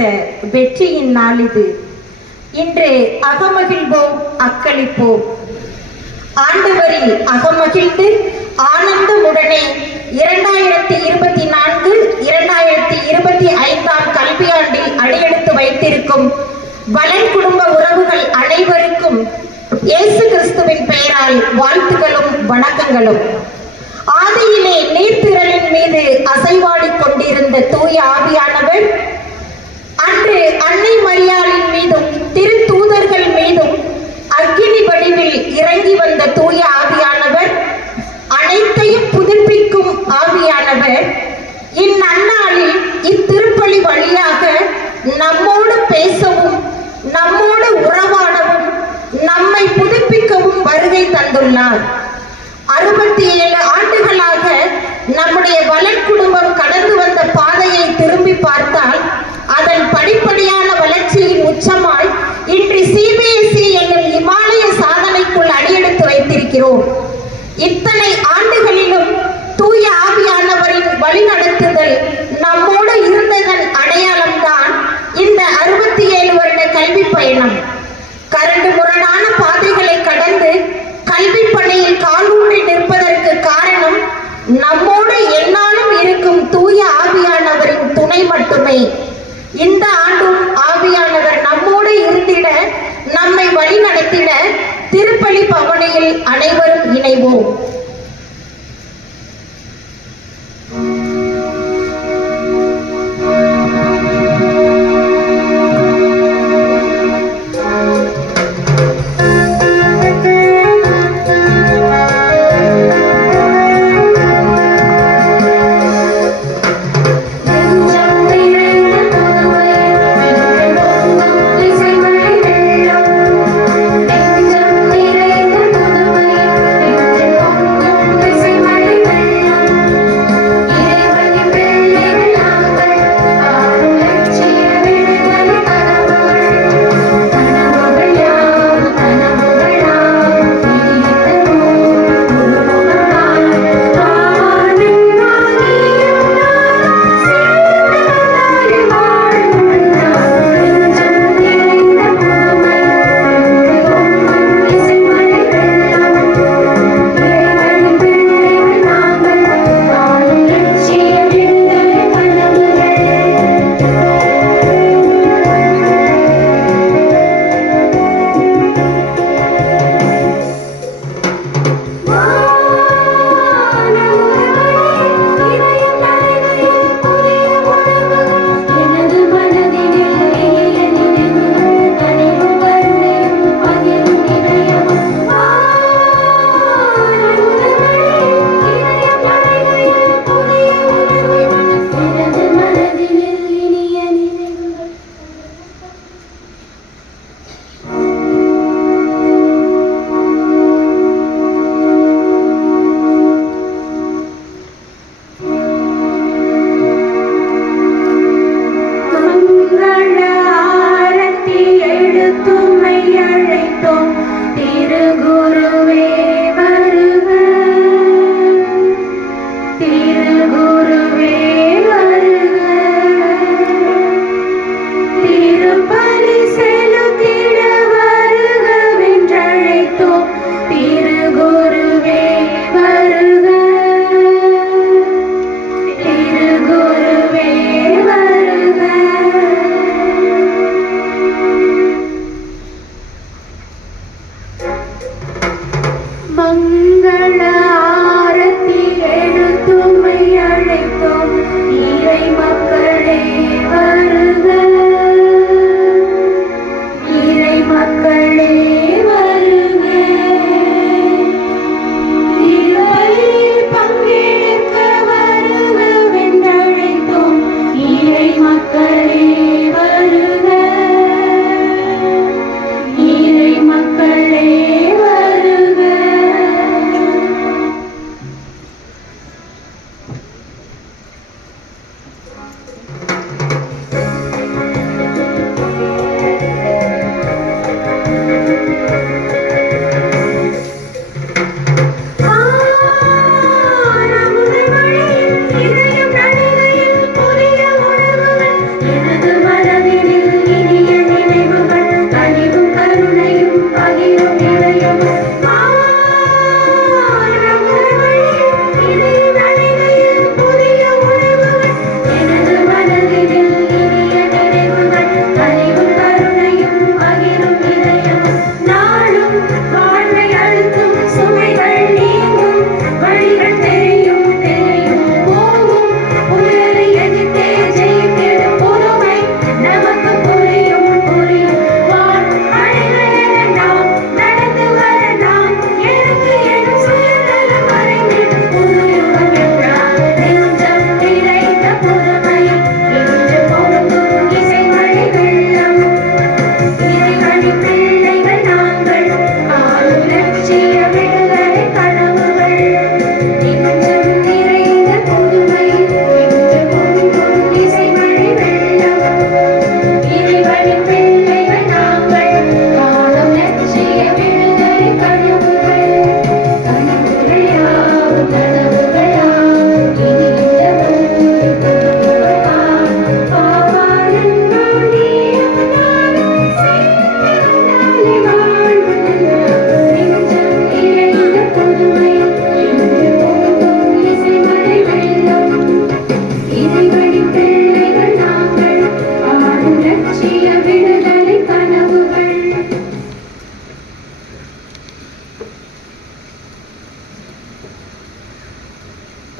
கிடைத்த வெற்றியின் நாள் இது. இன்று அகமகிழ்வோம், அக்களிப்போம். ஆண்டவரில் அகமகிழ்ந்து ஆனந்தமுடனே 2024-2025 கல்வியாண்டில் அடியெடுத்து வைத்திருக்கும் வளன் குடும்ப உறவுகள் அனைவருக்கும் இயேசு கிறிஸ்துவின் பெயரால் வாழ்த்துகளும் வணக்கங்களும். ஆதியிலே நீர்த்திரளின் மீது அசைவாடிக் கொண்டிருந்த தூய ஆவியானவர் அன்று அன்னை மரியாளின் மீதும் திருத்தூதர்கள் மீதும் அக்கினி வடிவில் இறங்கி வந்த தூய ஆவியானவர், அனைத்தையும் புதுப்பிக்கும் ஆவியானவர் இந்நன்னாளில் இத்திருப்பலி வழியாக நம்மோடு பேசவும், நம்மோடு உறவாடவும், நம்மை புதுப்பிக்கவும் வருகை தந்துள்ளார். 67 ஆண்டுகளாக நம்முடைய வளன் குடும்பம் கடந்து வந்த பாதையை திரும்பி பார்த்தால் அதன் படிப்படியான வளர்ச்சியின் உச்சமாய் இன்று CBSE என்னும் இமாலய சாதனைக்குள் அடியெடுத்து வைத்திருக்கிறோம். இத்தனை ஆண்டுகளிலும் தூய ஆவியானவரின் வழிநடத்துதல் நம்மோடு இருந்ததன் அடையாளம்தான் இந்த 67 வருட கல்வி பயணம். கரண்டு முரடான பாதைகளை கடந்து கல்வி பணியில் காலூன்றி நிற்பதற்கு காரணம்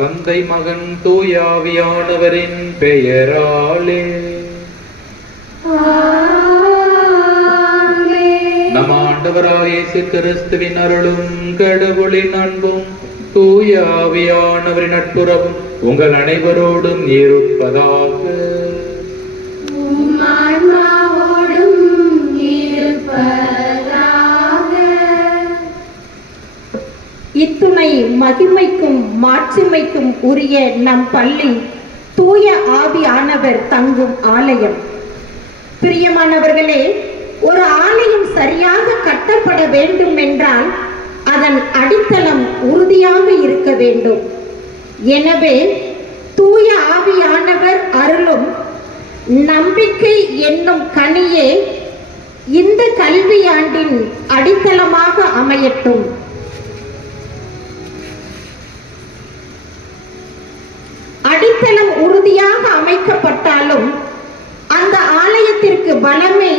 தந்தை மகன் தூயாவியானவரின் பெயராலே நம் ஆண்டவராகிய இயேசு கிறிஸ்துவின் அருளும் கடவுளின் அன்பும் தூயாவியானவரின் நட்புறவும் உங்கள் அனைவரோடும் இருப்பதாக. இத்துணை மகிமைக்கும் மாட்சிமைக்கும் உரிய நம் பள்ளி தூய ஆவியானவர் தங்கும் ஆலயம். பிரியமானவர்களே, ஒரு ஆலயம் சரியாக கட்டப்பட வேண்டும் என்றால் அதன் அடித்தளம் உறுதியாக இருக்க வேண்டும். எனவே தூய ஆவியானவர் அருளும் நம்பிக்கை என்னும் கனியே இந்த கல்வியாண்டின் அடித்தளமாக அமையட்டும். அடித்தளம் உறுதியாக அமைக்கப்பட்டாலும் அந்த ஆலயத்திற்கு பலமே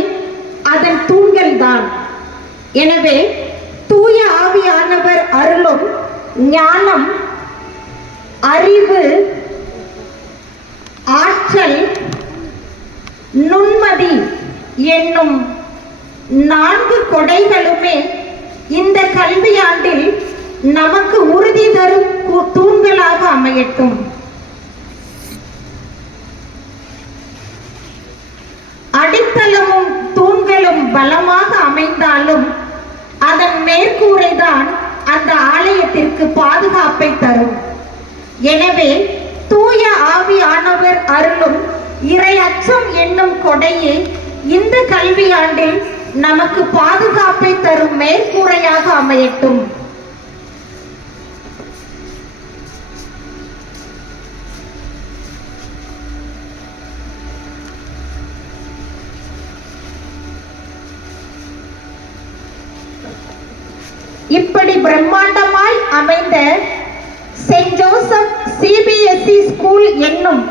அதன் தூண்கள் தான். எனவே தூய ஆவியானவர் அருளும் ஞானம், அறிவு, ஆற்றல், நுண்மதி என்னும் 4 கொடைகளுமே இந்த கல்வியாண்டில் நமக்கு உறுதி தரும் தூண்களாக அமையட்டும். அடித்தளமும் தூண்களும் பலமாக அமைந்தாலும் அதன் மேற்கூரைதான் அந்த ஆலயத்திற்கு பாதுகாப்பை தரும். எனவே தூய ஆவியானவர் அருளும் இறை அச்சம் என்னும் கொடையே இந்த கல்வியாண்டில் நமக்கு பாதுகாப்பை தரும் மேற்கூரையாக அமையட்டும். இப்படி பிரம்மாண்டமாய் அமைந்த செயின்ட் ஜோசப் CBSE ஸ்கூல் என்னும்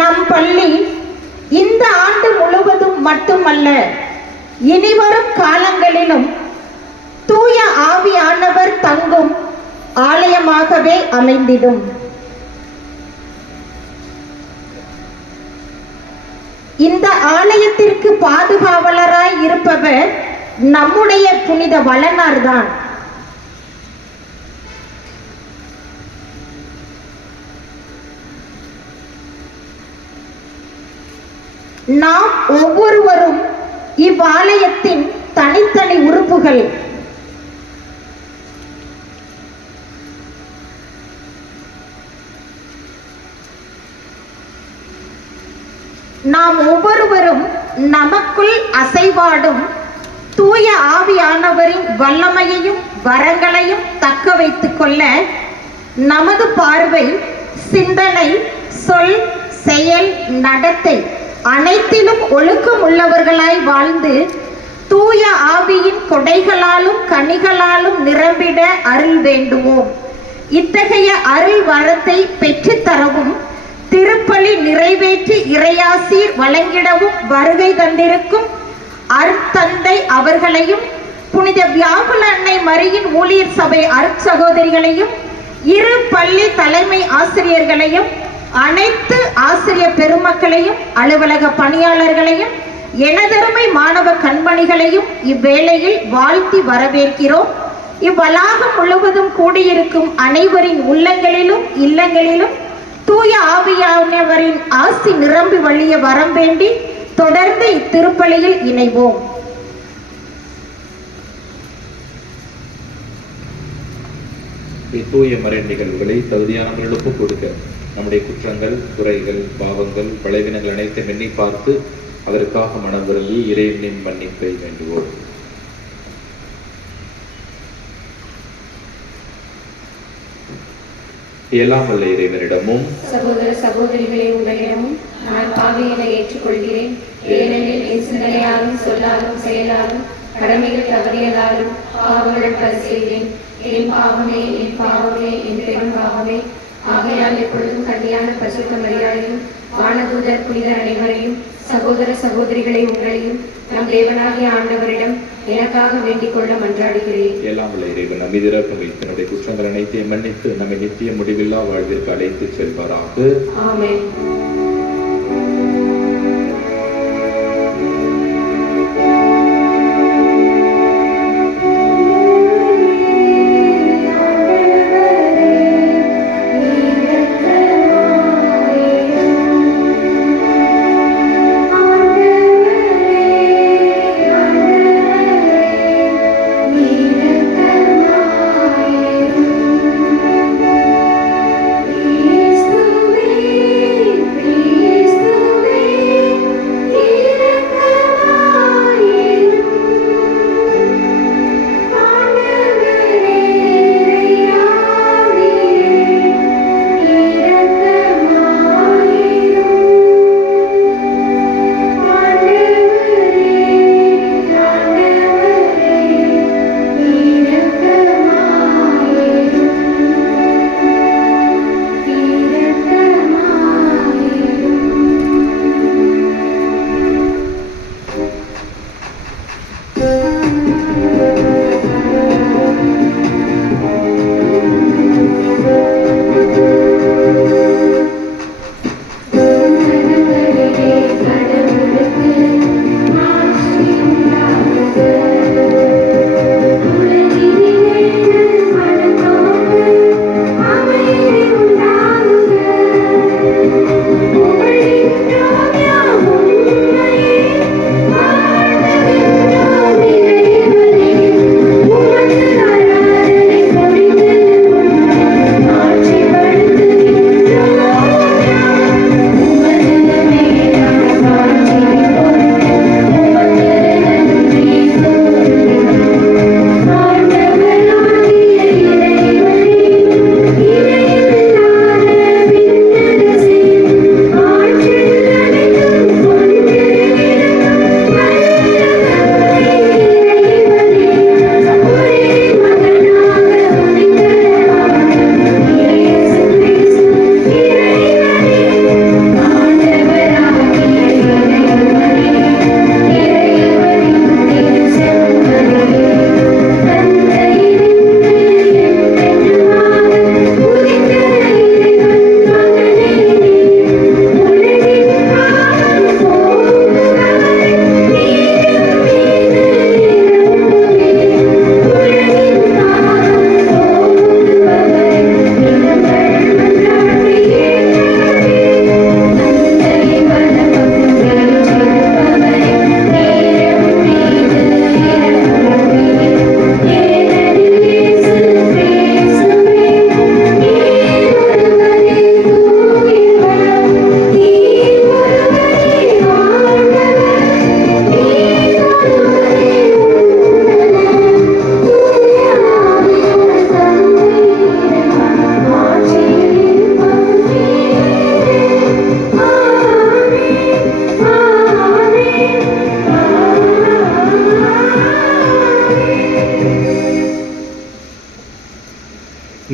நம் பள்ளி இந்த ஆண்டு முழுவதும் மட்டுமல்ல, இனிவரும் காலங்களிலும் தூய ஆவியானவர் தங்கும் ஆலயமாகவே அமைந்திடும். இந்த ஆலயத்திற்கு பாதுகாவலராய் இருப்பவர் நம்முடைய புனித வளனார் தான். நாம் ஒவ்வொருவரும் இவ்வாலயத்தின் தனித்தனி உறுப்புகள். நாம் ஒவ்வொருவரும் நமக்குள் அசைவாடும் தூய ஆவியானவரின் வல்லமையையும் வரங்களையும் தக்க வைத்துக் கொள்ள நமது பார்வை, சிந்தனை, சொல், செயல், நடத்தை அனைத்திலும் ஒழுக்கம் உள்ளவர்களாய் வாழ்ந்து தூய ஆவியின் கொடைகளாலும் கனிகளாலும் நிரம்பிட அருள் வேண்டுவோம். இத்தகைய அருள் வரத்தை பெற்றுத்தரவும் திருப்பலி நிறைவேற்றி இறையாசீர் வழங்கிடவும் வருகை தந்திருக்கும் அருட்தந்தை அவர்களையும், புனித வியாகுல அன்னை மரியின் ஊழியர் சபை அருட்சகோதரிகளையும், இரு பள்ளி தலைமை ஆசிரியர்களையும், அனைத்து ஆசிரியர் பெருமக்களையும், அலுவலக பணியாளர்களையும், எனதருமை மாணவ கண்மணிகளையும் இவ்வேளையில் வாழ்த்தி வரவேற்கிறோம். இவ்வளாகம் முழுவதும் கூடியிருக்கும் அனைவரின் உள்ளங்களிலும் இல்லங்களிலும் தூய ஆவியானவரின் ஆசி நிரம்பி வழிய வரம் வேண்டி தொடர்ந்து இத்திருப்பலியில் இணைவோம். தூய மறை நிகழ்வுகளை தகுதியானவர்களுக்கு கொடுக்க நம்முடைய குற்றங்கள், குறைகள், பாவங்கள், பலவீனங்கள் அனைத்தையும் எண்ணி பார்த்து அதற்காக மனம் விரும்பி இறைவனின் மன்னிப்பை வேண்டுவோம். எல்லாம் வல்ல இறைவனிடமும் சகோதர சகோதரிகளே உங்களிடமும் நான் பாவியனை ஏற்றுக்கொள்கிறேன். ஏனெனில் என் சிந்தனையாலும் சொல்லாலும் செயலாலும் கடமைகள் தவறியதாலும் பாவங்கள் பல செய்தேன். என் பாவமே என் பாவமே என் பெரும் பாவமே. ஆகையால் எப்பொழுதும் கன்னியான பரிசுத்த மரியாதையும் வானதூதர் புனிதர் அனைவரையும் சகோதர சகோதரிகளை உங்களையும் நம் தேவனாகிய ஆண்டவரிடம் எனக்காக வேண்டிக் கொள்ள மன்றாடுகிறேன். எல்லாம் உள்ள இறைவன் நம்மிதிரக்கம் வைத்து நம்முடைய குற்றங்கள் அனைத்தையும் மன்னித்து நம்மை நித்திய முடிவில்லா வாழ்விற்கு அழைத்து செல்வாராக. ஆமென்.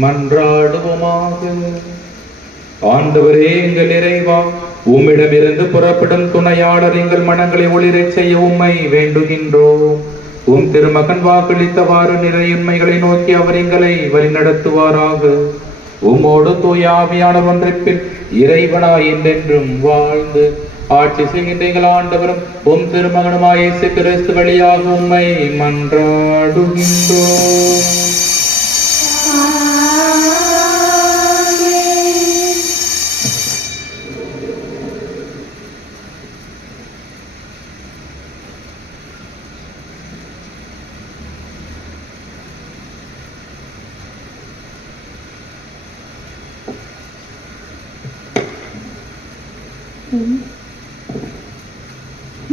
மன்றாடுவோமாக. ஆண்டவரே எங்கள் இறைவா, உம்மிடமிருந்து புறப்படும் துணையாளர் எங்கள் மனங்களை ஒளிரச் செய்ய உம்மை வேண்டுகின்றோம். உம் திருமகன் வாக்களித்தவாறு நிறையுண்மைகளை நோக்கி அவர் எங்களை வழிநடத்துவாராக. உம்மோடு தூய ஆவியானவர் ஒன்றிப்பில் இறைவனாய் என்றென்றும் வாழ்ந்து ஆட்சி செய்கின்ற எங்கள் ஆண்டவரும் உம் திருமகனுமாய் இயேசு கிறிஸ்து வழியாக உம்மை மன்றாடுகின்றோம்.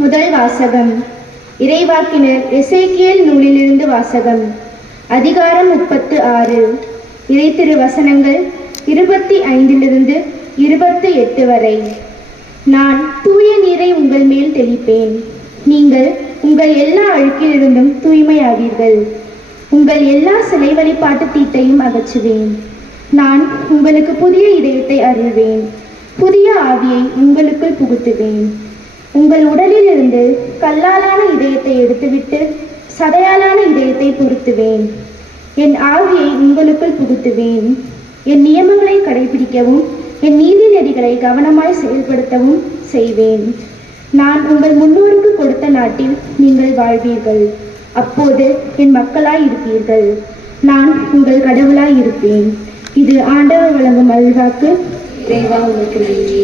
முதல் வாசகம். இறைவாக்கினர் எசேக்கியேல் நூலிலிருந்து வாசகம். அதிகாரம் 36. இறைத்திரு வசனங்கள் 25 28 வரை. நான் தூய நீரை உங்கள் மேல் தெளிப்பேன். நீங்கள் உங்கள் எல்லா அழுக்கிலிருந்தும் தூய்மையாவீர்கள். உங்கள் எல்லா சிலை வழிபாட்டு தீட்டையும் அகற்றுவேன். நான் உங்களுக்கு புதிய இதயத்தை அருள்வேன், புதிய ஆவியை உங்களுக்குள் புகுத்துவேன். உங்கள் உடலிலிருந்து கல்லாலான இதயத்தை எடுத்துவிட்டு சதையாலான இதயத்தை பொருத்துவேன். என் ஆவியை உங்களுக்குள் புகுத்துவேன். என் நியமங்களை கடைபிடிக்கவும் என் நீதி நெறிகளை கவனமாய் செயல்படுத்தவும் செய்வேன். நான் உங்கள் முன்னோருக்கு கொடுத்த நாட்டில் நீங்கள் வாழ்வீர்கள். அப்போது என் மக்களாய் இருப்பீர்கள். நான் உங்கள் கடவுளாய் இருப்பேன். இது ஆண்டவர் வழங்கும் அருள்வாக்கு. இறைவா உனக்கு நன்றி.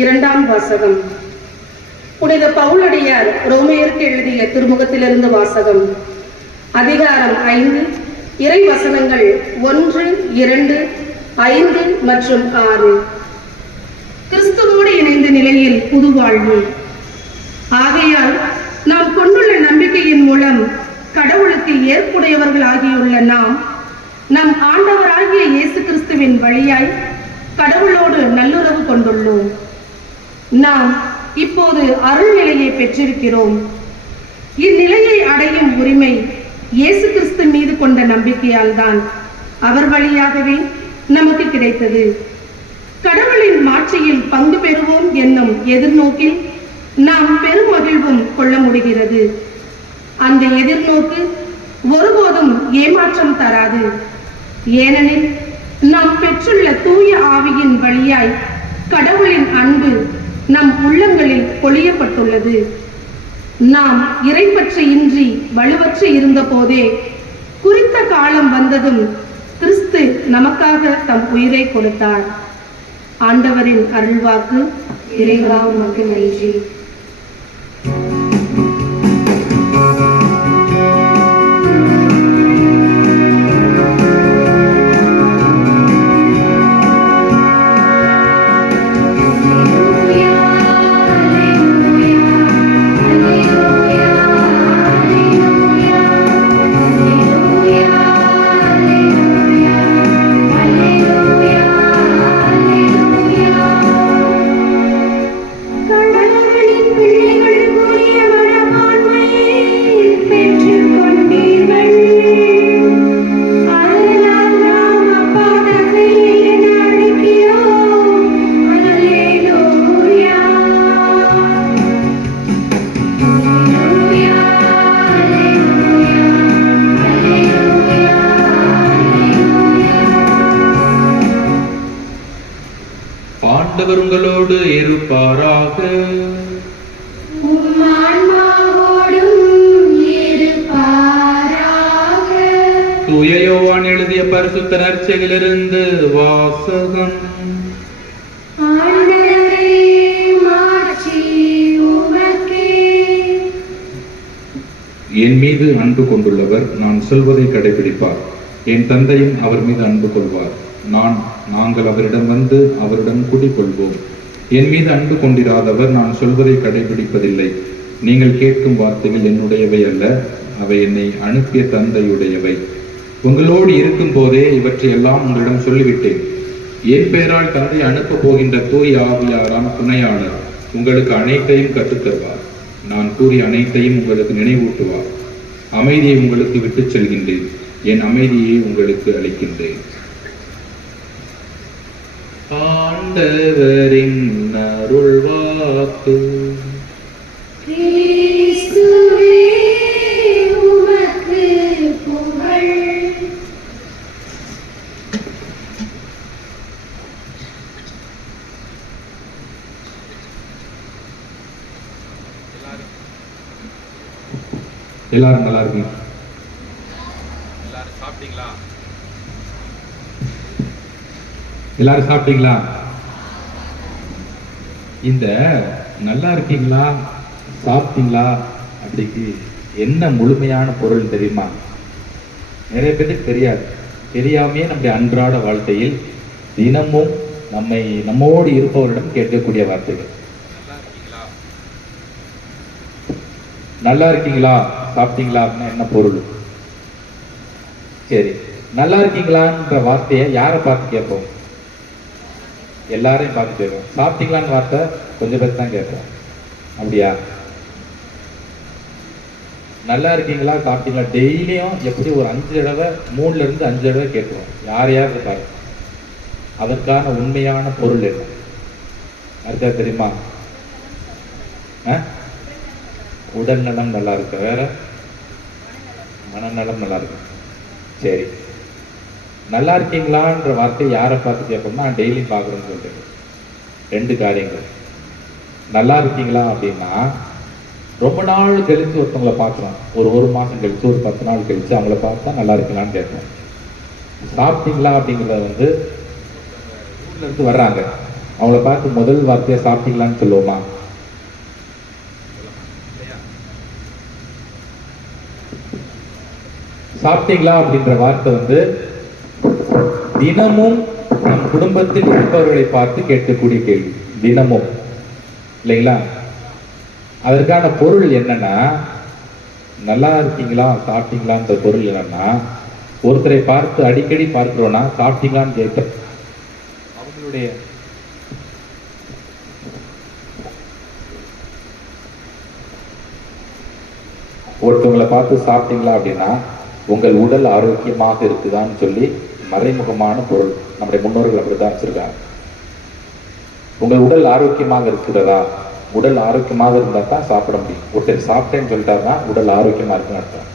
இரண்டாம் வாசகம். புனித பவுலடியார் ரோமையருக்கு எழுதிய திருமுகத்திலிருந்து வாசகம். அதிகாரம் 5 இறை வசனங்கள் 1, 2, 5 மற்றும் 6. கிறிஸ்துவோடு இணைந்த நிலையில் புது வாழ்வு. ஆகையால் நாம் கொண்டுள்ள நம்பிக்கையின் மூலம் கடவுளுக்கு ஏற்புடையவர்கள் ஆகியுள்ள நாம் நம் ஆண்டவராகிய இயேசு கிறிஸ்துவின் வழியாய் கடவுளோடு நல்லுறவு கொண்டுள்ளோம். நாம் இப்போது அருள் நிலையை பெற்றிருக்கிறோம். இந்நிலையை அடையும் உரிமை இயேசு கிறிஸ்து மீது கொண்ட நம்பிக்கையால் தான், அவர் வழியாகவே நமக்கு கிடைத்தது. கடவுளின் மாட்சியில் பங்கு பெறுவோம் என்னும் எதிர்நோக்கில் நாம் பெருமகிழ்வும் கொள்ள முடிகிறது. அந்த எதிர்நோக்கு ஒருபோதும் ஏமாற்றம் தராது. ஏனெனில் நாம் பெற்றுள்ள தூய ஆவியின் வழியாய் கடவுளின் அன்பு நம் உள்ளங்களில் பொழியப்பட்டுள்ளது. நாம் இறைப்பற்று இன்றி வலுவற்று இருந்த போதே குறித்த காலம் வந்ததும் கிறிஸ்து நமக்காக தம் உயிரை கொடுத்தார். ஆண்டவரின் அருள்வாக்கு. இறைவா உமக்கு நன்றி. ஆண்டவர் உங்களோடு இருப்பாராக. தூய யோவான் எழுதிய பரிசுத்த நற்செய்தியிலிருந்து வாசகம். என் மீது அன்பு கொண்டுள்ளவர் நான் சொல்வதை கடைபிடிப்பார். என் தந்தையும் அவர் மீது அன்பு கொள்வார். நாங்கள் அவரிடம் வந்து அவரிடம் குடிக்கொள்வோம். என் மீது அன்பு கொண்டிராதவர் நான் சொல்வதை கடைபிடிப்பதில்லை. நீங்கள் கேட்கும் வார்த்தைகள் என்னுடையவை அல்ல, அவை என்னை அனுப்பிய தந்தையுடையவை. உங்களோடு இருக்கும் போதே இவற்றை எல்லாம் உங்களிடம் சொல்லிவிட்டேன். என் பெயரால் தந்தை அனுப்ப போகின்ற தூய ஆவியாராம் துணையாளர் உங்களுக்கு அனைத்தையும் கற்றுத்தருவார். நான் கூறிய அனைத்தையும் உங்களுக்கு நினைவூட்டுவார். அமைதியை உங்களுக்கு விட்டுச் செல்கின்றேன், என் அமைதியை உங்களுக்கு அளிக்கின்றேன். ஆண்டவரின் அருள்வாக்கு. எல்லாரும் நல்லா இருக்கீங்க? எல்லாரும் சாப்பிட்டீங்களா? எல்லாரும் சாப்பிட்டீங்களா? இந்த நல்லா இருக்கீங்களா, சாப்பிட்டீங்களா அப்படிக்கு என்ன முழுமையான பொருள் தெரியுமா? நிறைய பேருக்கு தெரியாது. தெரியாமையே நம்முடைய அன்றாட வாழ்க்கையில் தினமும் நம்மோடு இருப்பவரிடம் கேட்கக்கூடிய வார்த்தைகள். நல்லா இருக்கீங்களா, சாப்பிட்டீங்களா அப்படின்னா என்ன பொருள்? சரி, நல்லா இருக்கீங்களான்ற வார்த்தையை யாரை பார்த்து கேட்போம்? எல்லாரையும் பார்த்து கேட்போம். சாப்பிட்டீங்களான்னு வார்த்தை கொஞ்சம் பேர் தான் கேட்போம். அப்படியா? நல்லா இருக்கீங்களா, சாப்பிட்டீங்களா டெய்லியும் எப்படி ஒரு 5 தடவை, 3ல இருந்து 5 தடவை கேட்குவோம். யாரையாவது இருக்காரு. அதற்கான உண்மையான பொருள் என்ன இருக்கா தெரியுமா? உடல் நலம் நல்லா இருக்கு, வேற மனநலம் நல்லா இருக்கு. சரி, நல்லா இருக்கீங்களான்ற வார்த்தை யாரை பார்த்து கேட்போம்னா டெய்லி பார்க்குறோன்னு சொல்லிட்டு 2 காரியங்கள். நல்லா இருக்கீங்களா அப்படின்னா ரொம்ப நாள் கழித்து ஒருத்தவங்களை பார்க்குறோம். ஒரு மாதம் கழிச்சு, ஒரு 10 நாள் கழிச்சு அவங்கள பார்த்தா நல்லா இருக்கீங்களான்னு கேட்போம். சாப்பிட்டீங்களா அப்படிங்கிறத வந்து ஊர்ல இருந்து வர்றாங்க, அவங்கள பார்த்து முதல் வார்த்தையை சாப்பிட்டீங்களான்னு சொல்லுவோமா? சாப்பிட்டீங்களா அப்படின்ற வார்த்தை வந்து தினமும் நம் குடும்பத்தில் இருப்பவர்களை பார்த்து கேட்கக்கூடிய கேள்வி. தினமும், இல்லைங்களா? அதற்கான பொருள் என்னன்னா, நல்லா இருக்கீங்களா சாப்பிட்டீங்களான்ற பொருள் என்னன்னா, ஒருத்தரை பார்த்து அடிக்கடி பார்க்கிறோம்னா சாப்பிட்டீங்களான்னு கேட்பேன். அவங்களுடைய ஒருத்தவங்களை பார்த்து சாப்பிட்டீங்களா அப்படின்னா உங்கள் உடல் ஆரோக்கியமாக இருக்குதான்னு சொல்லி மறைமுகமான பொருள். நம்முடைய முன்னோர்கள் அப்படிதான் வச்சிருக்காங்க. உங்கள் உடல் ஆரோக்கியமாக இருக்கிறதா? உடல் ஆரோக்கியமாக இருந்தா தான் சாப்பிட முடியும். ஒருத்தர் சாப்பிட்டேன்னு சொல்லிட்டாருன்னா உடல் ஆரோக்கியமா இருக்குன்னு அர்த்தம்.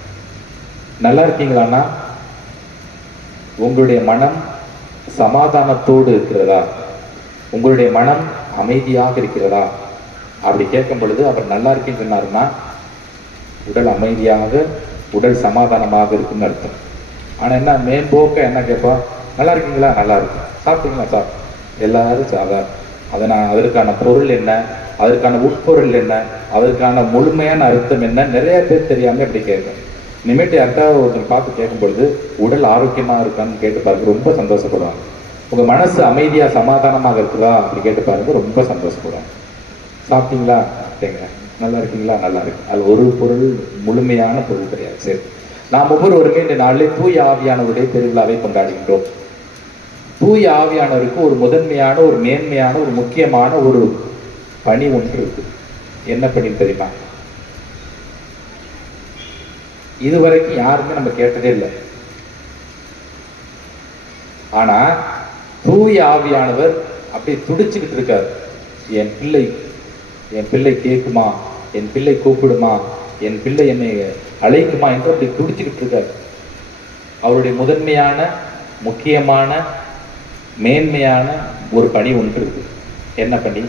நல்லா இருக்கீங்களான்னா உங்களுடைய மனம் சமாதானத்தோடு இருக்கிறதா? உங்களுடைய மனம் அமைதியாக இருக்கிறதா? அப்படி கேட்கும் பொழுது அவர் நல்லா இருக்கேன்னு சொன்னாருன்னா உடல் அமைதியாக, உடல் சமாதானமாக இருக்குன்னு அர்த்தம். ஆனால் என்ன மேம்போக்க என்ன கேட்போம், நல்லா இருக்கீங்களா? நல்லா இருக்கு. சாப்பிட்டீங்களா? சாப்பிட்டோம். எல்லாரும் அதற்கான பொருள் என்ன, அதற்கான உட்பொருள் என்ன, அதற்கான முழுமையான அர்த்தம் என்ன நிறைய பேர் தெரியாம அப்படி கேட்கும். இனிமேட்டு யாருக்காவது ஒருத்தர் பார்த்து கேட்கும் பொழுது உடல் ஆரோக்கியமா இருக்கான்னு கேட்டு பாருங்க, ரொம்ப சந்தோஷப்படுவாங்க. உங்க மனசு அமைதியா சமாதானமாக இருக்குதா அப்படி கேட்டு பாருங்க, ரொம்ப சந்தோஷப்படுவாங்க. சாப்பிட்டீங்களா? சாப்பிட்டீங்க. நல்லா இருக்கீங்களா? நல்லா இருக்கு. அது ஒரு பொருள், முழுமையான பொருள் கிடையாது. சரி, நாம் ஒவ்வொருவருமே இந்த நாளில் தூய ஆவியானவருடைய பெருவிழாவை கொண்டாடுகின்றோம். தூய ஆவியானவருக்கு ஒரு முதன்மையான, ஒரு மேன்மையான, ஒரு முக்கியமான ஒரு பணி ஒன்று இருக்கு. என்ன பணி தெரியுமா? இதுவரைக்கும் யாருமே நம்ம கேட்டதே இல்லை. ஆனா தூய ஆவியானவர் அப்படி துடிச்சுக்கிட்டு இருக்கார். என் பிள்ளை கேட்குமா, என் பிள்ளை கூப்பிடுமா, என் பிள்ளை என்னை அழைக்குமா என்று அப்படி துடிச்சுக்கிட்டு இருக்கார். அவருடைய முதன்மையான, முக்கியமான, மேன்மையான ஒரு பணி ஒன்று இருக்கு. என்ன பணி?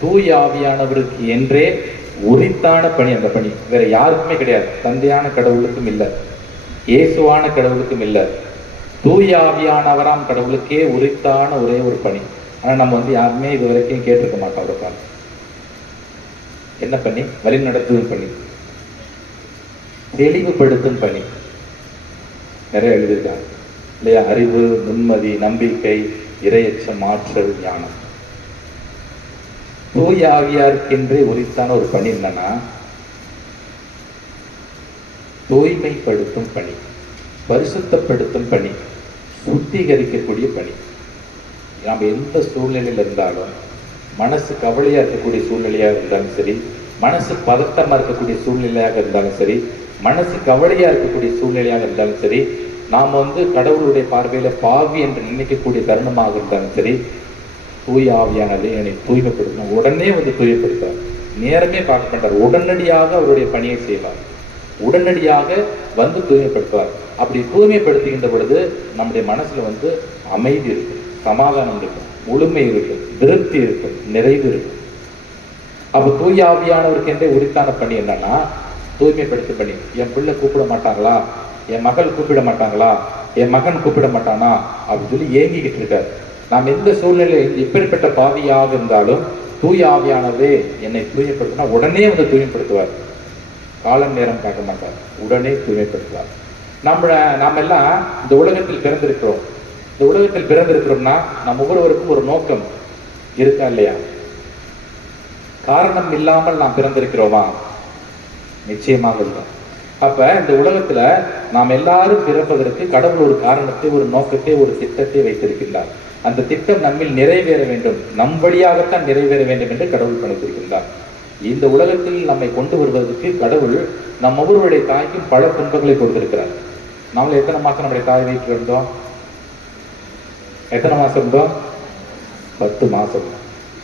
தூய ஆவியானவருக்கு என்றே உரித்தான பணி. அந்த பணி வேற யாருக்குமே கிடையாது. தந்தையான கடவுளுக்கும் இல்லை, இயேசுவான கடவுளுக்கும் இல்லை, தூய ஆவியானவராம் கடவுளுக்கே உரித்தான ஒரே ஒரு பணி. ஆனா நம்ம யாருமே இது வரைக்கும் கேட்டிருக்க மாட்டோம். இருப்பாங்க. என்ன பண்ணி? வழி நடத்தும் பணி, தெளிவுபடுத்தும் பணி. நிறைய எழுதியிருக்காங்க இல்லையா? அறிவு, நுண்மதி, நம்பிக்கை, இறையச்சம், ஆற்றல், ஞானம். தூய ஆவியாருக்கென்றே உரித்தான ஒரு பணி என்னன்னா தூய்மைப்படுத்தும் பணி, பரிசுத்தப்படுத்தும் பணி, சுத்திகரிக்கக்கூடிய பணி. நாம் எந்த சூழ்நிலையில் இருந்தாலும், மனசு கவலையா இருக்கக்கூடிய சூழ்நிலையாக இருந்தாலும் சரி, மனசு பதட்டமா இருக்கக்கூடிய சூழ்நிலையாக இருந்தாலும் சரி, மனசு கவலையா இருக்கக்கூடிய சூழ்நிலையாக இருந்தாலும் சரி, நாம் கடவுளுடைய பார்வையில பாவி என்று நினைக்கக்கூடிய தருணமாக இருந்தாலும் சரி, தூய ஆவியானது என்னை தூய்மைப்படுத்தணும். உடனே தூய்மைப்படுத்தார். நேரமே பார்க்க மாட்டார். உடனடியாக அவருடைய பணியை செய்வார். உடனடியாக தூய்மைப்படுத்துவார். அப்படி தூய்மைப்படுத்துகின்ற பொழுது நம்முடைய மனசுல அமைதி இருக்கும், சமாதானம் இருக்கும், முழுமை இருக்கும், திருப்தி இருக்கும், நிறைவு இருக்கும். அப்ப தூய ஆவியானவருக்கு என்றே உரித்தான பணி என்னன்னா தூய்மைப்படுத்தும் பணி. என் பிள்ளை கூப்பிட மாட்டாங்களா, என் மகள் கூப்பிட மாட்டாங்களா, என் மகன் கூப்பிட மாட்டானா அப்படின்னு சொல்லி ஏங்கிக்கிட்டு இருக்காரு. நாம் எந்த சூழ்நிலையில் எப்படிப்பட்ட பாவியாக இருந்தாலும் தூய ஆவியானவே என்னை தூய்மைப்படுத்தினா உடனே தூய்மைப்படுத்துவார். காலம் நேரம் காட்ட மாட்டார், உடனே தூய்மைப்படுத்துவார். நாம் எல்லாம் இந்த உலகத்தில் பிறந்திருக்கிறோம். இந்த உலகத்தில் பிறந்திருக்கிறோம்னா நம்ம ஒவ்வொருவருக்கும் ஒரு நோக்கம் இருக்கா இல்லையா? காரணம் இல்லாமல் நாம் பிறந்திருக்கிறோமா? நிச்சயமாக இல்லை. அப்ப இந்த உலகத்துல நாம் எல்லாரும் பிறப்பதற்கு கடவுள் ஒரு காரணத்தை, ஒரு நோக்கத்தை, ஒரு திட்டத்தை வைத்திருக்கின்றார். அந்த திட்டம் நம்மில் நிறைவேற வேண்டும், நம் வழியாகத்தான் நிறைவேற வேண்டும் என்று கடவுள் பணித்திருக்கின்றார். இந்த உலகத்தில் நம்மை கொண்டு வருவதற்கு கடவுள் நம் ஒவ்வொருவருடைய தாய்க்கும் பல துன்பங்களை கொடுத்திருக்கிறார். நாமள எத்தனை மாசம் நம்முடைய தாய் வீட்டில் இருந்தோம்? எத்தனை மாசம் இருந்தோம்? 10 மாசம்.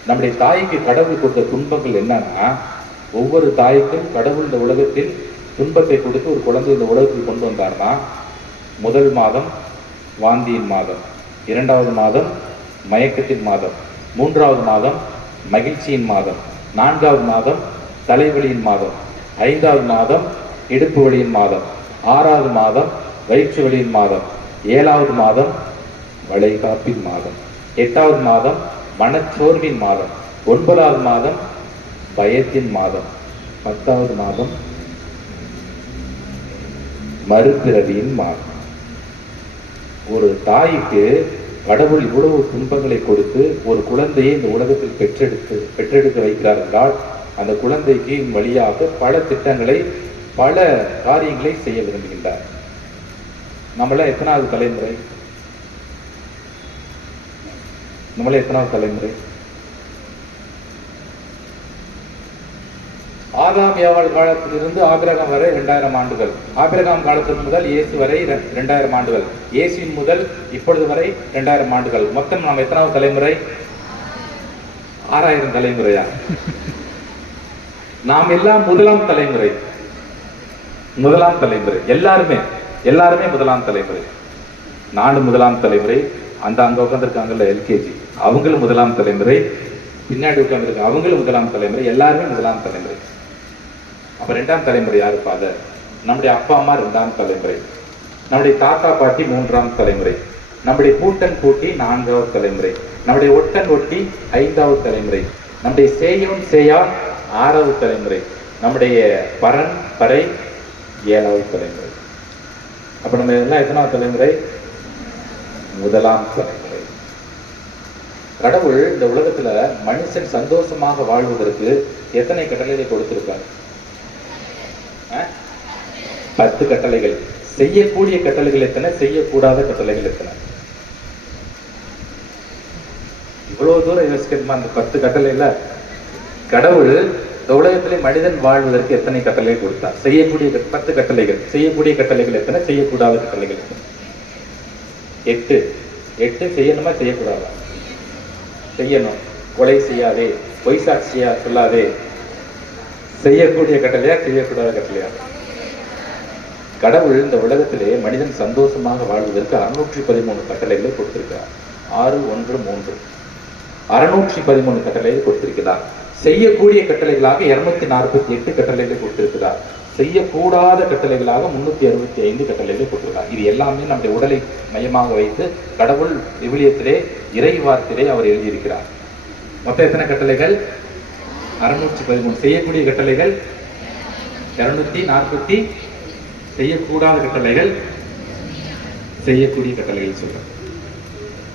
நம்முடைய தாய்க்கு கடவுள் கொடுத்த துன்பங்கள் என்னன்னா, ஒவ்வொரு தாய்க்கும் கடவுள் இந்த உலகத்தில் துன்பத்தை கொடுத்து ஒரு குழந்தை இந்த உலகத்தில் கொண்டு வந்தார்னா, முதல் மாதம் வாந்தியின் மாதம், 2வது மாதம் மயக்கத்தின் மாதம், 3வது மாதம் மகிழ்ச்சியின் மாதம், 4வது மாதம் தலைவலியின் மாதம், 5வது மாதம் இடுப்பு வலியின் மாதம், 6வது மாதம் வயிற்று வலியின் மாதம், 7வது மாதம் வளைகாப்பின் மாதம், 8வது மாதம் மனச்சோர்வின் மாதம், 9வது மாதம் பயத்தின் மாதம், 10வது மாதம் மறுபிறவியின் மார்க்கம். ஒரு தாய்க்கு கடவுள் இவ்வளவு துன்பங்களை கொடுத்து ஒரு குழந்தையை இந்த உலகத்தில் பெற்றெடுக்க வைக்கிறார் என்றால் அந்த குழந்தைக்கு வழியாக பல திட்டங்களை, பல காரியங்களை செய்ய விரும்புகின்றார். நம்மளாம் எத்தனாவது தலைமுறை? ஆதாம் ஏவாள் காலத்திலிருந்து ஆபிரகாம் வரை 2000 ஆண்டுகள். ஆபிரகாம் காலத்திற்கு முதல் இயேசு வரை 2000 ஆண்டுகள். இயேசுவின் முதல் இப்பொழுது வரை 2000 ஆண்டுகள். மொத்தம் நாம் எத்தனாவது தலைமுறை? 6000 தலைமுறையா? நாம் எல்லாம் முதலாம் தலைமுறை. எல்லாருமே முதலாம் தலைமுறை. நானும் முதலாம் தலைமுறை. அங்க உட்காந்துருக்காங்கல்ல எல்கேஜி, அவங்களும் முதலாம் தலைமுறை. பின்னாடி உட்காந்துருக்காங்க, அவங்களும் முதலாம் தலைமுறை. எல்லாருமே முதலாம் தலைமுறை. அப்ப 2ஆம் தலைமுறை யாரு? ஃபாதர். நம்முடைய அப்பா அம்மா 2ஆம் தலைமுறை. நம்முடைய தாத்தா பாட்டி 3ஆம் தலைமுறை. நம்முடைய பூட்டன் பூட்டி 4வது தலைமுறை. நம்முடைய ஒட்டன் ஒட்டி 5வது தலைமுறை. நம்முடைய சேயோன் சேயா 6வது தலைமுறை. நம்முடைய பரன் பறை 7வது தலைமுறை. அப்ப நம்ம எல்லாம் எத்தனாவது தலைமுறை? முதலாம் தலைமுறை. கடவுள் இந்த உலகத்துல மனுஷன் சந்தோஷமாக வாழ்வதற்கு எத்தனை கட்டளைகளை கொடுத்திருக்காரு? 10 கட்டளைகள். செய்யக்கூடிய கட்டளைகள் எத்தனை? செய்யக்கூடாத கட்டளைகள் எத்தனை? இவ்வளவு தூரம் யோசிக்கணுமா? அந்த 10 கட்டளைல கடவுள் இந்த உலகத்திலே மனிதன் வாழ்வதற்கு எத்தனை கட்டளை கொடுத்தார்? செய்யக்கூடிய 10 கட்டளைகள். செய்யக்கூடிய கட்டளைகள் எத்தனை? செய்யக்கூடாத கட்டளைகள் எத்தனை? 8 செய்யணுமா செய்யக்கூடாதா? செய்யணும். கொலை செய்யாதே, பொய் சாட்சியா சொல்லாதே. செய்யக்கூடிய கட்டளையா செய்யக்கூடாத கட்டளையா? கடவுள் இந்த உலகத்திலே மனிதன் சந்தோஷமாக வாழ்வதற்கு 613 கட்டளைகளை கொடுத்திருக்கிறார். 613 613 கட்டளைகளை கொடுத்திருக்கிறார். செய்யக்கூடிய கட்டளைகளாக 248 கட்டளைகளை கொடுத்திருக்கிறார். செய்யக்கூடாத கட்டளைகளாக 365 கட்டளைகளை கொடுத்திருக்கிறார். இது எல்லாமே நம்முடைய உடலை மையமாக வைத்து கடவுள் விவிலியத்திலே, இறை வார்த்தையிலே அவர் எழுதியிருக்கிறார். மொத்தம் எத்தனை கட்டளைகள்? 613. செய்யக்கூடிய கட்டளைகள் 240. செய்யக்கூடாத கட்டளைகள், செய்யக்கூடிய கட்டளைகள் சொல்றேன்.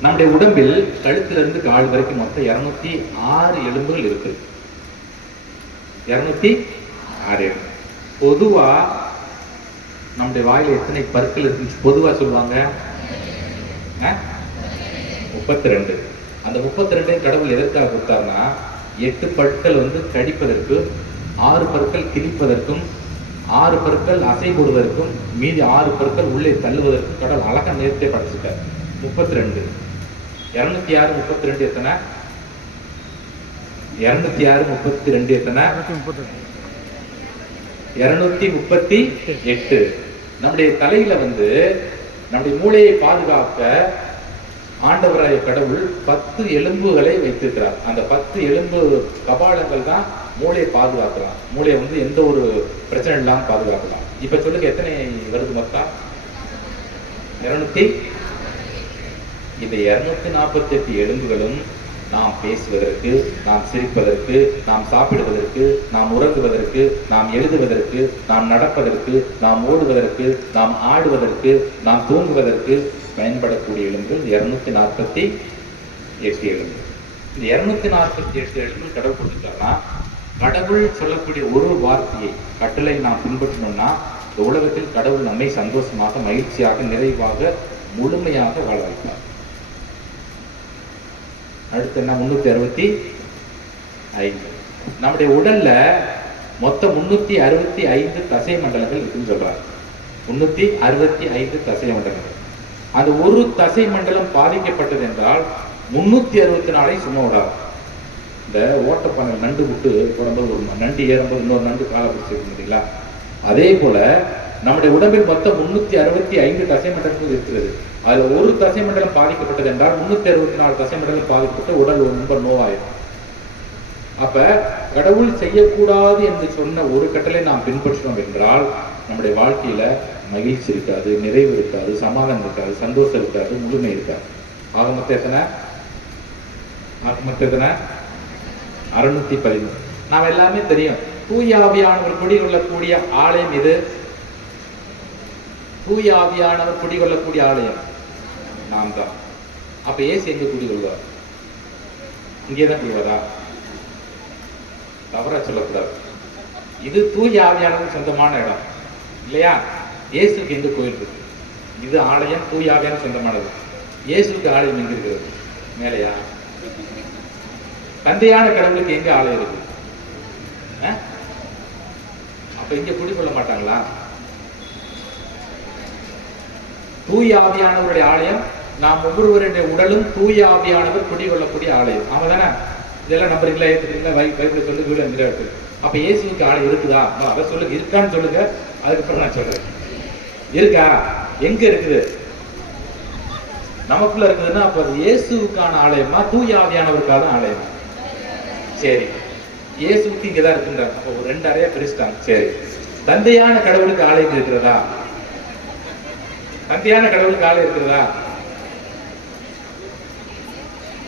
நம்முடைய உடம்பில் கழுத்திலிருந்து கால் வரைக்கும் மொத்தம் 206 எலும்புகள் இருக்கு. 206 எலும்பு. பொதுவா நம்முடைய வாயில எத்தனை பற்கள் இருக்கு பொதுவா சொல்லுவாங்க? 32. அந்த 32 கடவுள் எதற்காக கொடுத்தாருன்னா, 8 பற்கள் கடிப்பதற்கு, 6 பற்கள் கிழிப்பதற்கும், 6 பற்கள் அசை போடுவதற்கும், மீதி 6 பற்கள் உள்ளே தள்ளுவதற்கு கடவுள் அழகா நேரத்தை படைச்சிட்டார். 32. 206 32 எத்தனை? 206 32 எத்தனை? 238. நம்முடைய தலையில நம்முடைய மூளையை பாதுகாக்க ஆண்டவராய கடவுள் 10 எலும்புகளை வைத்திருக்கிறார். அந்த 10 எலும்பு கபாலங்கள் தான் மூளையை பாதுகாக்கலாம். மூளையை எந்த ஒரு பிரச்சனை இல்லாம பாதுகாக்கலாம். இப்ப சொல்லுங்க, எத்தனை வருது மொத்தம்? 200. இந்த 248 எலும்புகளும் நாம் பேசுவதற்கு, நாம் சிரிப்பதற்கு, நாம் சாப்பிடுவதற்கு, நாம் உறங்குவதற்கு, நாம் எழுதுவதற்கு, நாம் நடப்பதற்கு, நாம் ஓடுவதற்கு, நாம் ஆடுவதற்கு, நாம் தூங்குவதற்கு பயன்படக்கூடிய எலும்புகள் 248 எலும்பு. இந்த 248 எலும்பு கடவுள் கொடுத்துட்டாருன்னா, கடவுள் சொல்லக்கூடிய ஒரு வார்த்தையை, கட்டளை நாம் பின்பற்றணும்னா இந்த உலகத்தில் கடவுள் நம்மை சந்தோஷமாக, மகிழ்ச்சியாக, நிறைவாக, முழுமையாக வாழ வைப்பார். அடுத்து என்ன? 365. நம்முடைய உடல்ல மொத்தம் 365 தசை மண்டலங்கள் இருக்குன்னு சொல்றாங்க. 365 தசை மண்டலங்கள். அந்த ஒரு தசை மண்டலம் பாதிக்கப்பட்டது என்றால் 364 சும்மா விடாது. இந்த ஓட்டப்பனை நண்டு விட்டு போடும்போது ஒரு நண்டு ஏறும்போது இன்னொரு நண்டு காலை பிடிச்சிருக்கீங்களா? அதே போல நம்முடைய உடம்பில் மொத்தம் 365 தசை மண்டலங்கள் இருக்கிறது. அதுல ஒரு தசை மண்டலம் பாதிக்கப்பட்டது என்றால் 364 தசை மண்டலம் பாதிக்கப்பட்ட உடல் ரொம்ப நோவாயிடும். அப்ப கடவுள் செய்யக்கூடாது என்று சொன்ன ஒரு கட்டளை நாம் பின்பற்றினோம் என்றால் நம்முடைய வாழ்க்கையில மகிழ்ச்சி இருக்காது, நிறைவு இருக்காது, சமாதானம் இருக்காது, சந்தோஷம் இருக்காது, முழுமை இருக்காது. ஆக மொத்தம் எத்தனை? 613. நாம் எல்லாமே தெரியும். தூய ஆவியானவர் குடிகொள்ளக்கூடிய ஆலயம் இது. தூய ஆவியானவர் குடிகொள்ளக்கூடிய ஆலயம் நாம் தான். அப்ப இயேசு எங்க குடிகொள்வார்? இங்கேதான் குடிவாரா? தவறா சொல்லக்கூடாது. இது தூய ஆவியானவர் சொந்தமான இடம் இல்லையா? இயேசுக்கு எங்க கோயில் இருக்கு? இது ஆலயம் தூய ஆவியான சொந்தமானது. இயேசுக்கு ஆலயம் எங்க இருக்கிறது? மேலையா? தந்தையான கடவுளுக்கு எங்க ஆலயம் இருக்கு? அப்ப இங்க குடிக்கொள்ள மாட்டாங்களா? தூய ஆவியானவருடைய ஆலயம் நாம் ஒவ்வொருவருடைய உடலும் தூய ஆவியானவர் குடிகொள்ளக்கூடிய ஆலயம். ஆமா தானே? இதெல்லாம் நம்புறீங்களா? ஏத்துக்கிறீங்களா? பைபிள் சொல்லு, வீடு எந்த இருக்கு? அப்ப இயேசுக்கு ஆலயம் இருக்குதா? அதை சொல்லுங்க. இருக்கான்னு சொல்லுங்க, அதுக்கப்புறம் நான் சொல்றேன். இருக்கா? எங்க இருக்குது? நமக்குள்ள இருக்குதுன்னா அப்ப அது இயேசுக்கான ஆலயமா தூய ஆவியானவருக்கான ஆலயமா? சரி, இயேசுக்கு இங்கதான் இருக்குன்றாங்க. அப்போ ஒரு 2 அறையா பிரிச்சுட்டாங்க. சரி, தந்தையான கடவுளுக்கு ஆலயம் இருக்கிறதா? தந்தையான கடவுளுக்கு ஆலயம் இருக்கிறதா?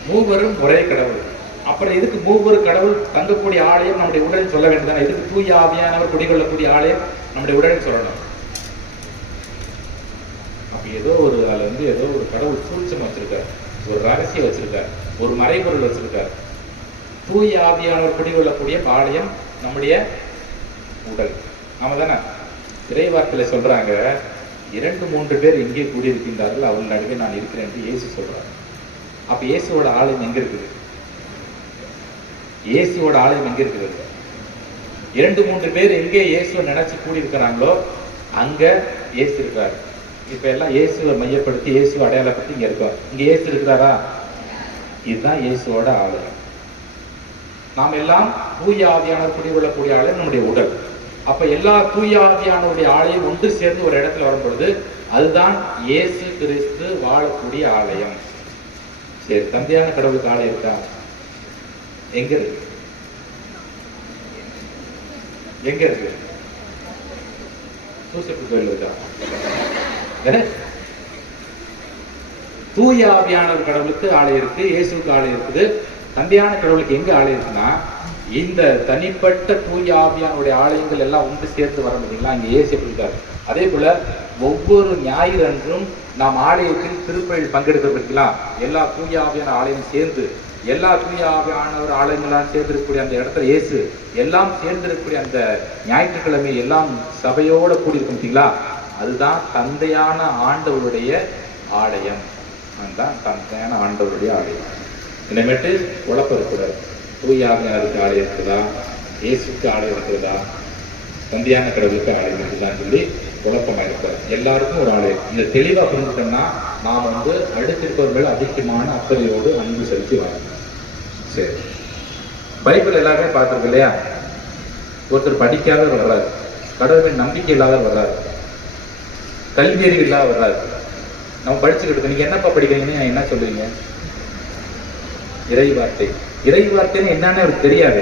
மூவரும் ஒரே கடவுள். அப்புறம் எதுக்கு மூவரு கடவுள் தங்கக்கூடிய ஆலயம் நம்முடைய உடலில் சொல்ல வேண்டியதானே? எதுக்கு தூய ஆவியானவர் குடிகொள்ளக்கூடிய ஆலயம் நம்முடைய உடலில் சொல்லணும்? அப்ப ஏதோ ஒரு அதுல ஏதோ ஒரு கடவுள் சூழ்ச்சம் வச்சிருக்கார், ஒரு ரகசியம் வச்சிருக்கார், ஒரு மறைபொருள் வச்சிருக்கார். தூய ஆவியானவர் குடிகொள்ளக்கூடிய ஆலயம் நம்முடைய உடல். ஆமா தானே? இறைவார்த்தையில சொல்றாங்க, 2-3 பேர் எங்கே கூடியிருக்கின்றார்கள் அவர்கள் நடுவே நான் இருக்கிறேன் என்று இயேசு சொல்றாங்க. அப்ப இயேசுவோட ஆலயம் எங்க இருக்குது? இயேசுவோட ஆலயம் எங்க இருக்குது? 2-3 பேர் எங்கே இயேசுவை நினைச்சு கூடி இருக்கிறாங்களோ அங்க இயேசு இருக்கிறார். இப்ப எல்லாம் இயேசுவை மையப்படுத்தி இயேசு அடையாளப்படுத்தி இங்க இருக்கோம். இங்க இயேசு இருக்கிறாரா? இதுதான் இயேசுவோட ஆலயம். நாம் எல்லாம் தூய ஆவியானவர் குடிகொள்ளக்கூடிய ஆலயம் நம்முடைய உடல். அப்ப எல்லா தூய ஆவியானவருடைய ஆலயம் ஒன்று சேர்ந்து ஒரு இடத்துல வரும் பொழுது அதுதான் இயேசு கிறிஸ்து வாழக்கூடிய ஆலயம். சரி, தந்தையான கடவுளுக்கு ஆலயம் இருக்கா? எங்க இருக்கு? எங்க இருக்கு? சூசப்பு கோயில் இருக்கா? தூய ஆவியானவர் கடவுளுக்கு ஆலயம் இருக்கு, இயேசுக்கு ஆலயம் இருக்குது. தந்தையான கடவுளுக்கு எங்க ஆலயம் இருக்குன்னா இந்த தனிப்பட்ட தூய ஆவியானுடைய ஆலயங்கள் எல்லாம் ஒன்று சேர்ந்து வர முடியுங்களா? இங்க இயேசு இருக்காரு. அதே போல ஒவ்வொரு ஞாயிறு அன்றும் நாம் ஆலயத்தில் திருப்பலியில் பங்கெடுக்கலாம். எல்லா தூய ஆவியான ஆலயம் சேர்ந்து, எல்லா தூய ஆவியானவர் ஆலயங்களாம் சேர்ந்திருக்கக்கூடிய அந்த இடத்துல இயேசு எல்லாம் சேர்ந்திருக்கக்கூடிய அந்த ஞாயிற்றுக்கிழமை எல்லாம் சபையோட கூடியிருக்க முடியுங்களா? அதுதான் தந்தையான ஆண்டவருடைய ஆலயம். அதுதான் தந்தையான ஆண்டவருடைய ஆலயம். இனிமேட்டு குழப்பம் இருக்கக்கூடாது. தூய ஆவியானவருக்கு ஆலயம் இருக்குதா, இயேசுக்கு ஆலயம் இருக்கிறதா, தந்தையான கடவுளுக்கு ஆலயம் இருக்குதான்னு சொல்லி குழப்பமாக இருக்கிறார். எல்லாருக்கும் ஒரு ஆலயம். இதை தெளிவாக புரிஞ்சுட்டோம்னா நாம் அடுத்திருப்பவர்கள் அதிகமான அக்கறையோடு அன்பு செலுத்தி வாழணும். சரி, பைபிள் எல்லாருமே பார்த்துருக்கு இல்லையா? ஒருத்தர் படிக்காதவர் வர்றாரு, கடவுளின் நம்பிக்கை இல்லாதவர் வர்றாரு, கல்வி அறிவு இல்லாத வர்றாரு. நம்ம படிச்சுக்கிட்டு நீங்க என்னப்பா படிக்கிறீங்கன்னு என்ன சொல்லுவீங்க? இறை வார்த்தை. இறை வார்த்தைன்னு என்னன்னு அவருக்கு தெரியாது.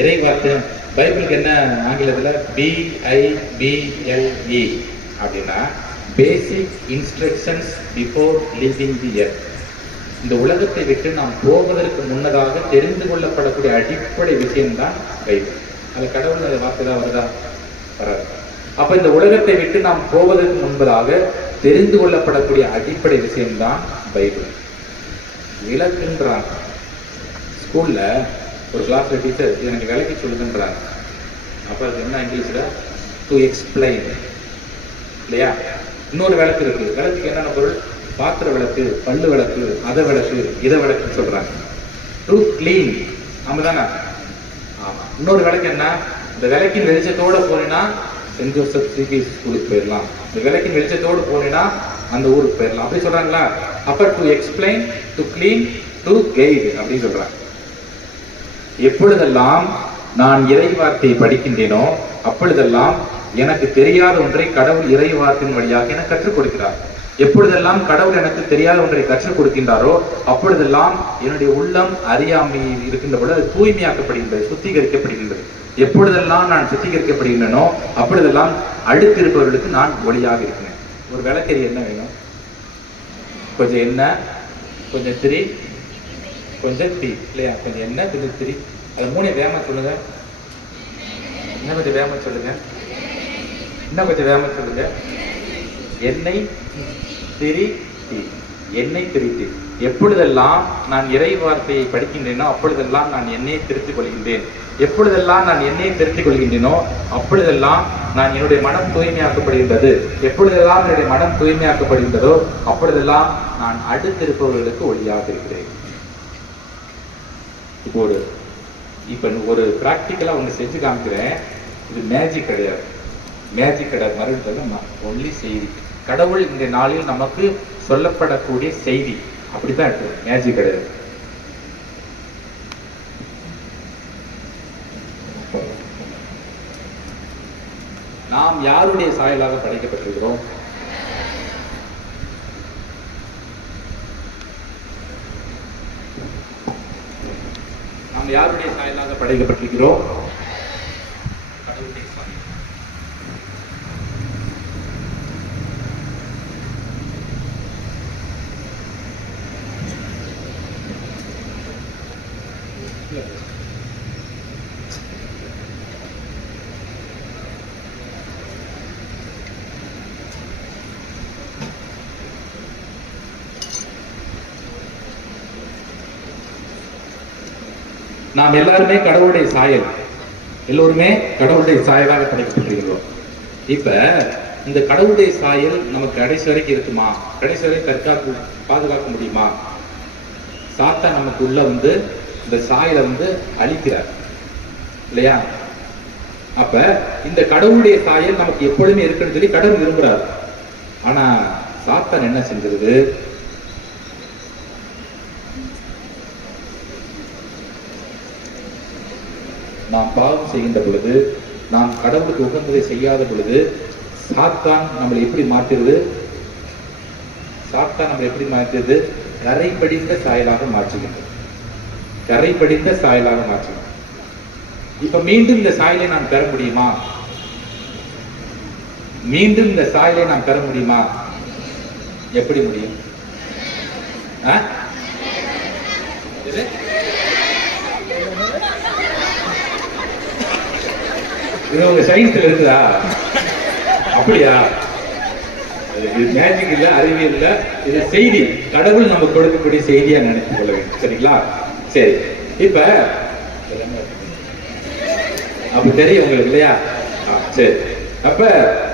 இறை வார்த்தை பைபிளுக்கு என்ன ஆங்கிலத்துல BIBLE அப்படின்னா basic instructions before leaving the earth. இந்த உலகத்தை விட்டு நாம் போவதற்கு முன்னதாக தெரிந்து கொள்ளப்படக்கூடிய அடிப்படை விஷயம்தான் பைபிள். அது கடவுள் அந்த வார்த்தை தான் வருதா? வராது. அப்ப இந்த உலகத்தை விட்டு நாம் போவதற்கு முன்பதாக தெரிந்து கொள்ளப்படக்கூடிய அடிப்படை விஷயம்தான் பைபிள். விளக்குன்றாங்க. ஸ்கூல்ல ஒரு கிளாஸ்ல டீச்சர் எனக்கு விளக்கி சொல்லுதுன்றாங்க. அப்ப அது என்ன இங்கிலீஷ்ல? டு எக்ஸ்பிளைன் இல்லையா? இன்னொரு விளக்கு இருக்கு. விளக்குக்கு என்னென்ன பொருள்? பாத்திர விளக்கு, பல்லு விளக்கு, அதை விளக்கு, இதை விளக்குன்னு சொல்றாங்க. To clean. ஆமா தானே? ஆமா. இன்னொரு விளக்கு என்ன? இந்த விளக்கின் வெளிச்சத்தோட போனீங்கன்னா சென்ட் ஜோசப் சிபி ஸ்கூலுக்கு போயிடலாம். இந்த விளக்கின் வெளிச்சத்தோடு போனீங்கன்னா அந்த ஊருக்கு போயிடலாம். அப்படி சொல்றாங்களா? அப்ப to explain, to clean, to guide அப்படின்னு சொல்றாங்க. எப்பொழுதெல்லாம் நான் இறை வார்த்தையை படிக்கின்றேனோ அப்பொழுதெல்லாம் எனக்கு தெரியாத ஒன்றை கடவுள் இறை வார்த்தையின் வழியாக எனக்கு கற்றுக் கொடுக்கிறார். எப்பொழுதெல்லாம் கடவுள் எனக்கு தெரியாத ஒன்றை கற்றுக் கொடுக்கின்றாரோ அப்பொழுதெல்லாம் என்னுடைய உள்ளம் அறியாமையில் இருக்கின்ற பொழுது அது தூய்மையாக்கப்படுகின்றது, சுத்திகரிக்கப்படுகின்றது. எப்பொழுதெல்லாம் நான் சுத்திகரிக்கப்படுகின்றனோ அப்பொழுதெல்லாம் அடுத்திருப்பவர்களுக்கு நான் ஒளியாக இருக்கிறேன். ஒரு விளக்கறி என்ன வேணும்? கொஞ்சம் எண்ணெய், கொஞ்சம் திரி, கொஞ்சம் தீ இல்லையா? கொஞ்சம் எண்ணெய், கொஞ்சம் திரி. அது மூணு வேகமா சொல்லுங்க. இன்னும் கொஞ்சம் வேகமா சொல்லுங்க, இன்னும் கொஞ்சம் வேகமா சொல்லுங்க. என்னை திரித்தி, என்னை திரித்தி. எப்பொழுதெல்லாம் நான் இறை வார்த்தையை படிக்கின்றேனோ அப்பொழுதெல்லாம் நான் என்னை திருத்திக் கொள்கின்றேன். எப்பொழுதெல்லாம் நான் என்னை திருத்திக் கொள்கின்றேனோ அப்பொழுதெல்லாம் நான் என்னுடைய மனம் தூய்மையாக்கப்படுகின்றது. எப்பொழுதெல்லாம் என்னுடைய மனம் தூய்மையாக்கப்படுகின்றதோ அப்பொழுதெல்லாம் நான் அடுத்திருப்பவர்களுக்கு ஒளியாக இருக்கிறேன். இப்போ ஒரு பிராக்டிக்கலா ஒன்று செஞ்சு காமிக்கிறேன். இது மேஜிக் கிடையாது, மேஜிக் கிடையாது, மறுபடியும் ஒன்லி செய்தி. கடவுள் இந்த நாளில் நமக்கு சொல்லப்படக்கூடிய செய்தி அப்படித்தான் இருக்கு, மேஜிக் கிடையாது. நாம் யாருடைய சாயலாக படைக்கப்பட்டிருக்கிறோம்? நாம் யாருடைய சாயலாக படைக்கப்பட்டிருக்கிறோம்? கடவுளுடைய சாயல். நாம் எல்லாருமே கடவுளுடைய சாயல், எல்லோருமே கடவுளுடைய சாயலாக படைக்கப்பட்டிருக்கிறோம். இப்ப இந்த கடவுளுடைய சாயல் நமக்கு கடைசி வரைக்கும் இருக்குமா? கடைசி வரைக்கும் பாதுகாக்க முடியுமா? சாத்தான் நமக்கு உள்ள இந்த சாயலை அழிக்கிறார் இல்லையா? அப்ப இந்த கடவுளுடைய சாயல் நமக்கு எப்பொழுதுமே இருக்குன்னு சொல்லி கடவுள் விரும்புறார். ஆனா சாத்தான் என்ன செஞ்சிருது? நாம் பாவம் செய்கின்ற பொழுது, நாம் கடவுளுக்கு உகந்ததை செய்யாத பொழுது சாத்தான் நம்மளை எப்படி மாற்றுறது? சாத்தான் நம்மளை எப்படி மாற்றுறது? கரை படிந்த சாயலாக மாற்றுகின்றது. கரை படிந்த சாயலாக மாற்றுகின்றது. இப்ப மீண்டும் இந்த சாயலை நாம் பெற முடியுமா? மீண்டும் இந்த சாயலை நாம் பெற முடியுமா? எப்படி முடியும்? இது உங்க சயின்ஸ்ல இருக்குதா? அப்படியா? இது மேஜிக் இல்ல, அறிவியல் இல்ல, இது செய்தி. கடவுள் நம்ம கொடுக்கக்கூடிய செய்தியா நினைத்துக் கொள்ள வேண்டும். சரிங்களா? சரி, இப்ப அப்ப தெரியும் உங்களுக்கு இல்லையா? சரி, அப்ப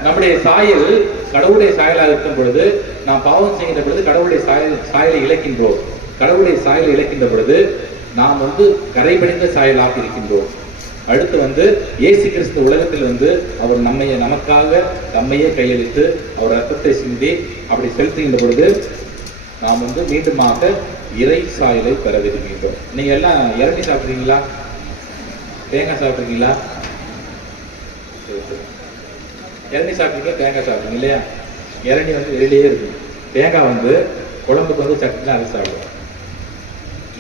நம்முடைய சாயல் கடவுளுடைய சாயலாக இருக்கும் பொழுது, நாம் பாவம் செய்கின்ற பொழுது கடவுளுடைய சாயலை இழக்கின்றோம். கடவுளுடைய சாயலை இழக்கின்ற பொழுது நாம் கரைபடிந்த சாயலாக இருக்கின்றோம். அடுத்து இயேசு கிறிஸ்து உலகத்தில் அவர் நமக்காக நம்மையே கையளித்து அவர் ரத்தத்தை சிந்தி அப்படி செலுத்துகின்ற பொழுது நாம் மீண்டுமாக இறை சாயலை பெற விரும்புகின்றோம். நீங்க எல்லாம் இளநீ சாப்பிட்றீங்களா? தேங்காய் சாப்பிட்றீங்களா? இளநீ சாப்பிட்றீங்களா? தேங்காய் சாப்பிட்றீங்க இல்லையா? இளநீ வெளியிலேயே இருக்கும். தேங்காய் குழம்புக்கு சட்னி அதை சாப்பிடுவோம்.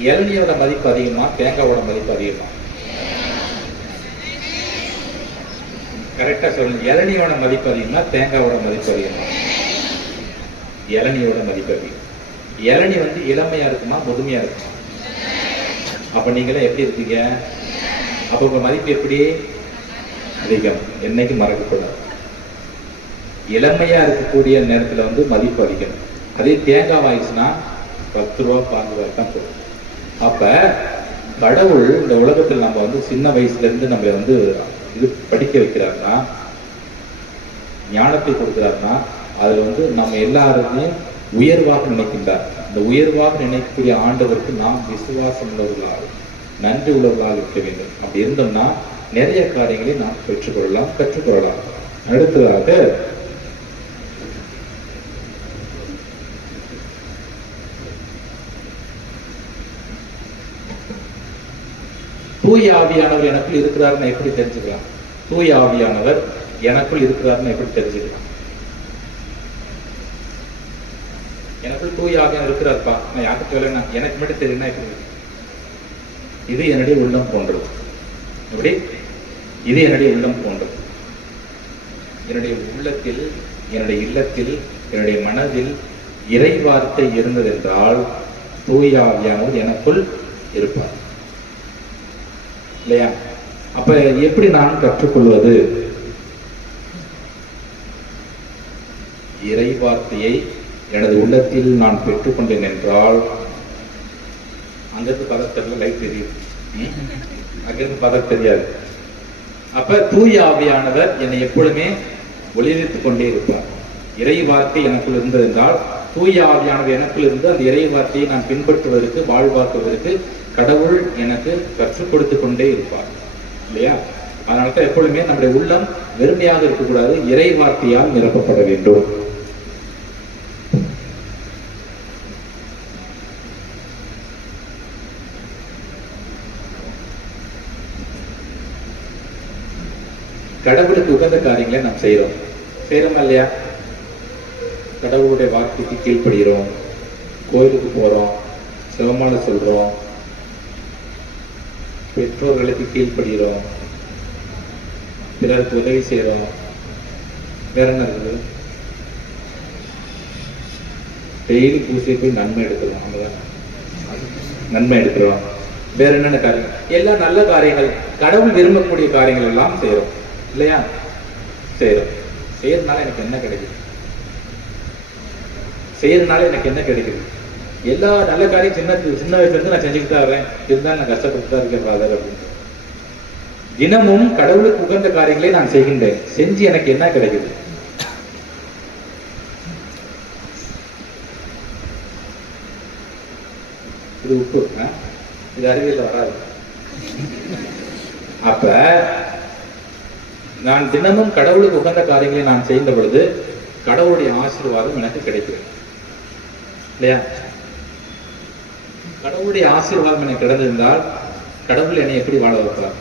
இளநியோட மதிப்பு அதிகமா, தேங்காவோட மதிப்பு அதிகமா? கரெக்டா சொல்லுங்க. இளநியோட மதிப்பு அதிகமா, தேங்காவோட மதிப்பு அதிகமா? இளநியோட மதிப்பு அதிகம். இளநி இளமையா இருக்குமா, முதுமையா இருக்குமா? அப்ப நீங்களே எப்படி இருக்கீங்க? அப்ப உங்க மதிப்பு எப்படி அதிகம்? என்னைக்கு மறக்கக்கூடாது. இளமையா இருக்கக்கூடிய நேரத்துல மதிப்பு அதிகம். அதே தேங்காய் ஆயிடுச்சுன்னா 10 ரூபா 15 ரூபாய் தான் போகும். அப்ப கடவுள் இந்த உலகத்தில் நம்ம சின்ன வயசுல இருந்து நம்ம இது படிக்க வைக்கிறாருன்னா, ஞானத்தை கொடுக்கிறாருன்னா, அதுல நம்ம எல்லாருமே உயர்வாக நினைக்கின்றார். இந்த உயர்வாக நினைக்கக்கூடிய ஆண்டவருக்கு நாம் விசுவாசம் உள்ளவர்களாக, நன்றி உள்ளவர்களாக இருக்க வேண்டும். அப்படி இருந்தோம்னா நிறைய காரியங்களை நாம் கற்றுக்கொள்ளலாம். அடுத்ததாக தூய ஆவியானவர் எனக்குள் இருக்கிறாருன்னு எப்படி தெரிஞ்சுக்கலாம்? தூய ஆவியானவர் எனக்குள் இருக்கிறாருன்னு எப்படி தெரிஞ்சுக்கலாம்? எனக்குள் தூய ஆவியானவர் இருக்கிறார்ப்பா, நான் யாருக்கு சொல்லலைன்னா எனக்கு மட்டும் தெரியும்னா எப்படி? இது என்னுடைய உள்ளம் போன்றது. எப்படி? இது என்னுடைய உள்ளம் போன்றது. என்னுடைய உள்ளத்தில், என்னுடைய இல்லத்தில், என்னுடைய மனதில் இறை வார்த்தை இருந்ததென்றால் தூய ஆவியானவர் எனக்குள் இருப்பார் இல்லையா? அப்ப எப்படி நான் கற்றுக்கொள்வது? இறை வார்த்தையை எனது உள்ளத்தில் நான் பெற்றுக்கொண்டேன் என்றால், அங்கிருந்து பதத்தல லைட் தெரியும், அங்கிருந்து பதம் தெரியாது. அப்ப தூய ஆவியானவர் என்னை எப்பொழுதுமே ஒளிர்த்துக் கொண்டே இருப்பார். இறை வார்த்தை எனக்குள் இருந்தது என்றால் தூய ஆவியானவர் எனக்குள் இருந்து அந்த இறை வார்த்தையை நான் பின்பற்றுவதற்கு, வாழ்வாக்குவதற்கு கடவுள் எனக்கு கற்றுக் கொடுத்து கொண்டே இருப்பார் இல்லையா? அதனால்தான் எப்பொழுதுமே நம்முடைய உள்ளம் வெறுமையாக இருக்கக்கூடாது, இறை வார்த்தையால் நிரப்பப்பட வேண்டும். கடவுளுக்கு உகந்த காரியங்களை நாம் செய்யறோமா இல்லையா? கடவுளுடைய வார்த்தைக்கு கீழ்ப்படுகிறோம், கோயிலுக்கு போறோம், சிவமாலை சொல்றோம், பெற்றோர்களுக்கு கீழ்ப்படுகிறோம், பிறருக்கு உதவி செய்யறோம். வேற என்ன இருக்குது? டெய்லி பூசை போய் நன்மை எடுக்கிறோம், நன்மை எடுக்கிறோம். வேற என்னென்ன காரியங்கள்? எல்லாம் நல்ல காரியங்கள், கடவுள் விரும்பக்கூடிய காரியங்கள் எல்லாம் செய்யறோம் இல்லையா? செய்யறதுனால எனக்கு என்ன கிடைக்குது? செய்யறதுனால எனக்கு என்ன கிடைக்குது? எல்லா நல்ல காரியம் சின்ன வயசுல இருந்து நான் செஞ்சுக்கிட்டு தான் வரேன், இருந்தாலும் நான் கஷ்டப்பட்டு தான் இருக்கேன் ஃபாதர் அப்படின்னு. தினமும் கடவுளுக்கு உகந்த காரியங்களை நான் செய்கின்றேன், செஞ்சு எனக்கு என்ன கிடைக்குது? இது உப்பு, இது அறிவியல்ல வராது. அப்ப நான் தினமும் கடவுளுக்கு உகந்த காரியங்களை நான் செய்த பொழுது கடவுளுடைய ஆசீர்வாதம் எனக்கு கிடைக்கிறது இல்லையா? கடவுளுடைய ஆசீர்வாதம் எனக்கு கிடைந்திருந்தால் கடவுள் என்னை எப்படி வாழ வைப்பார்?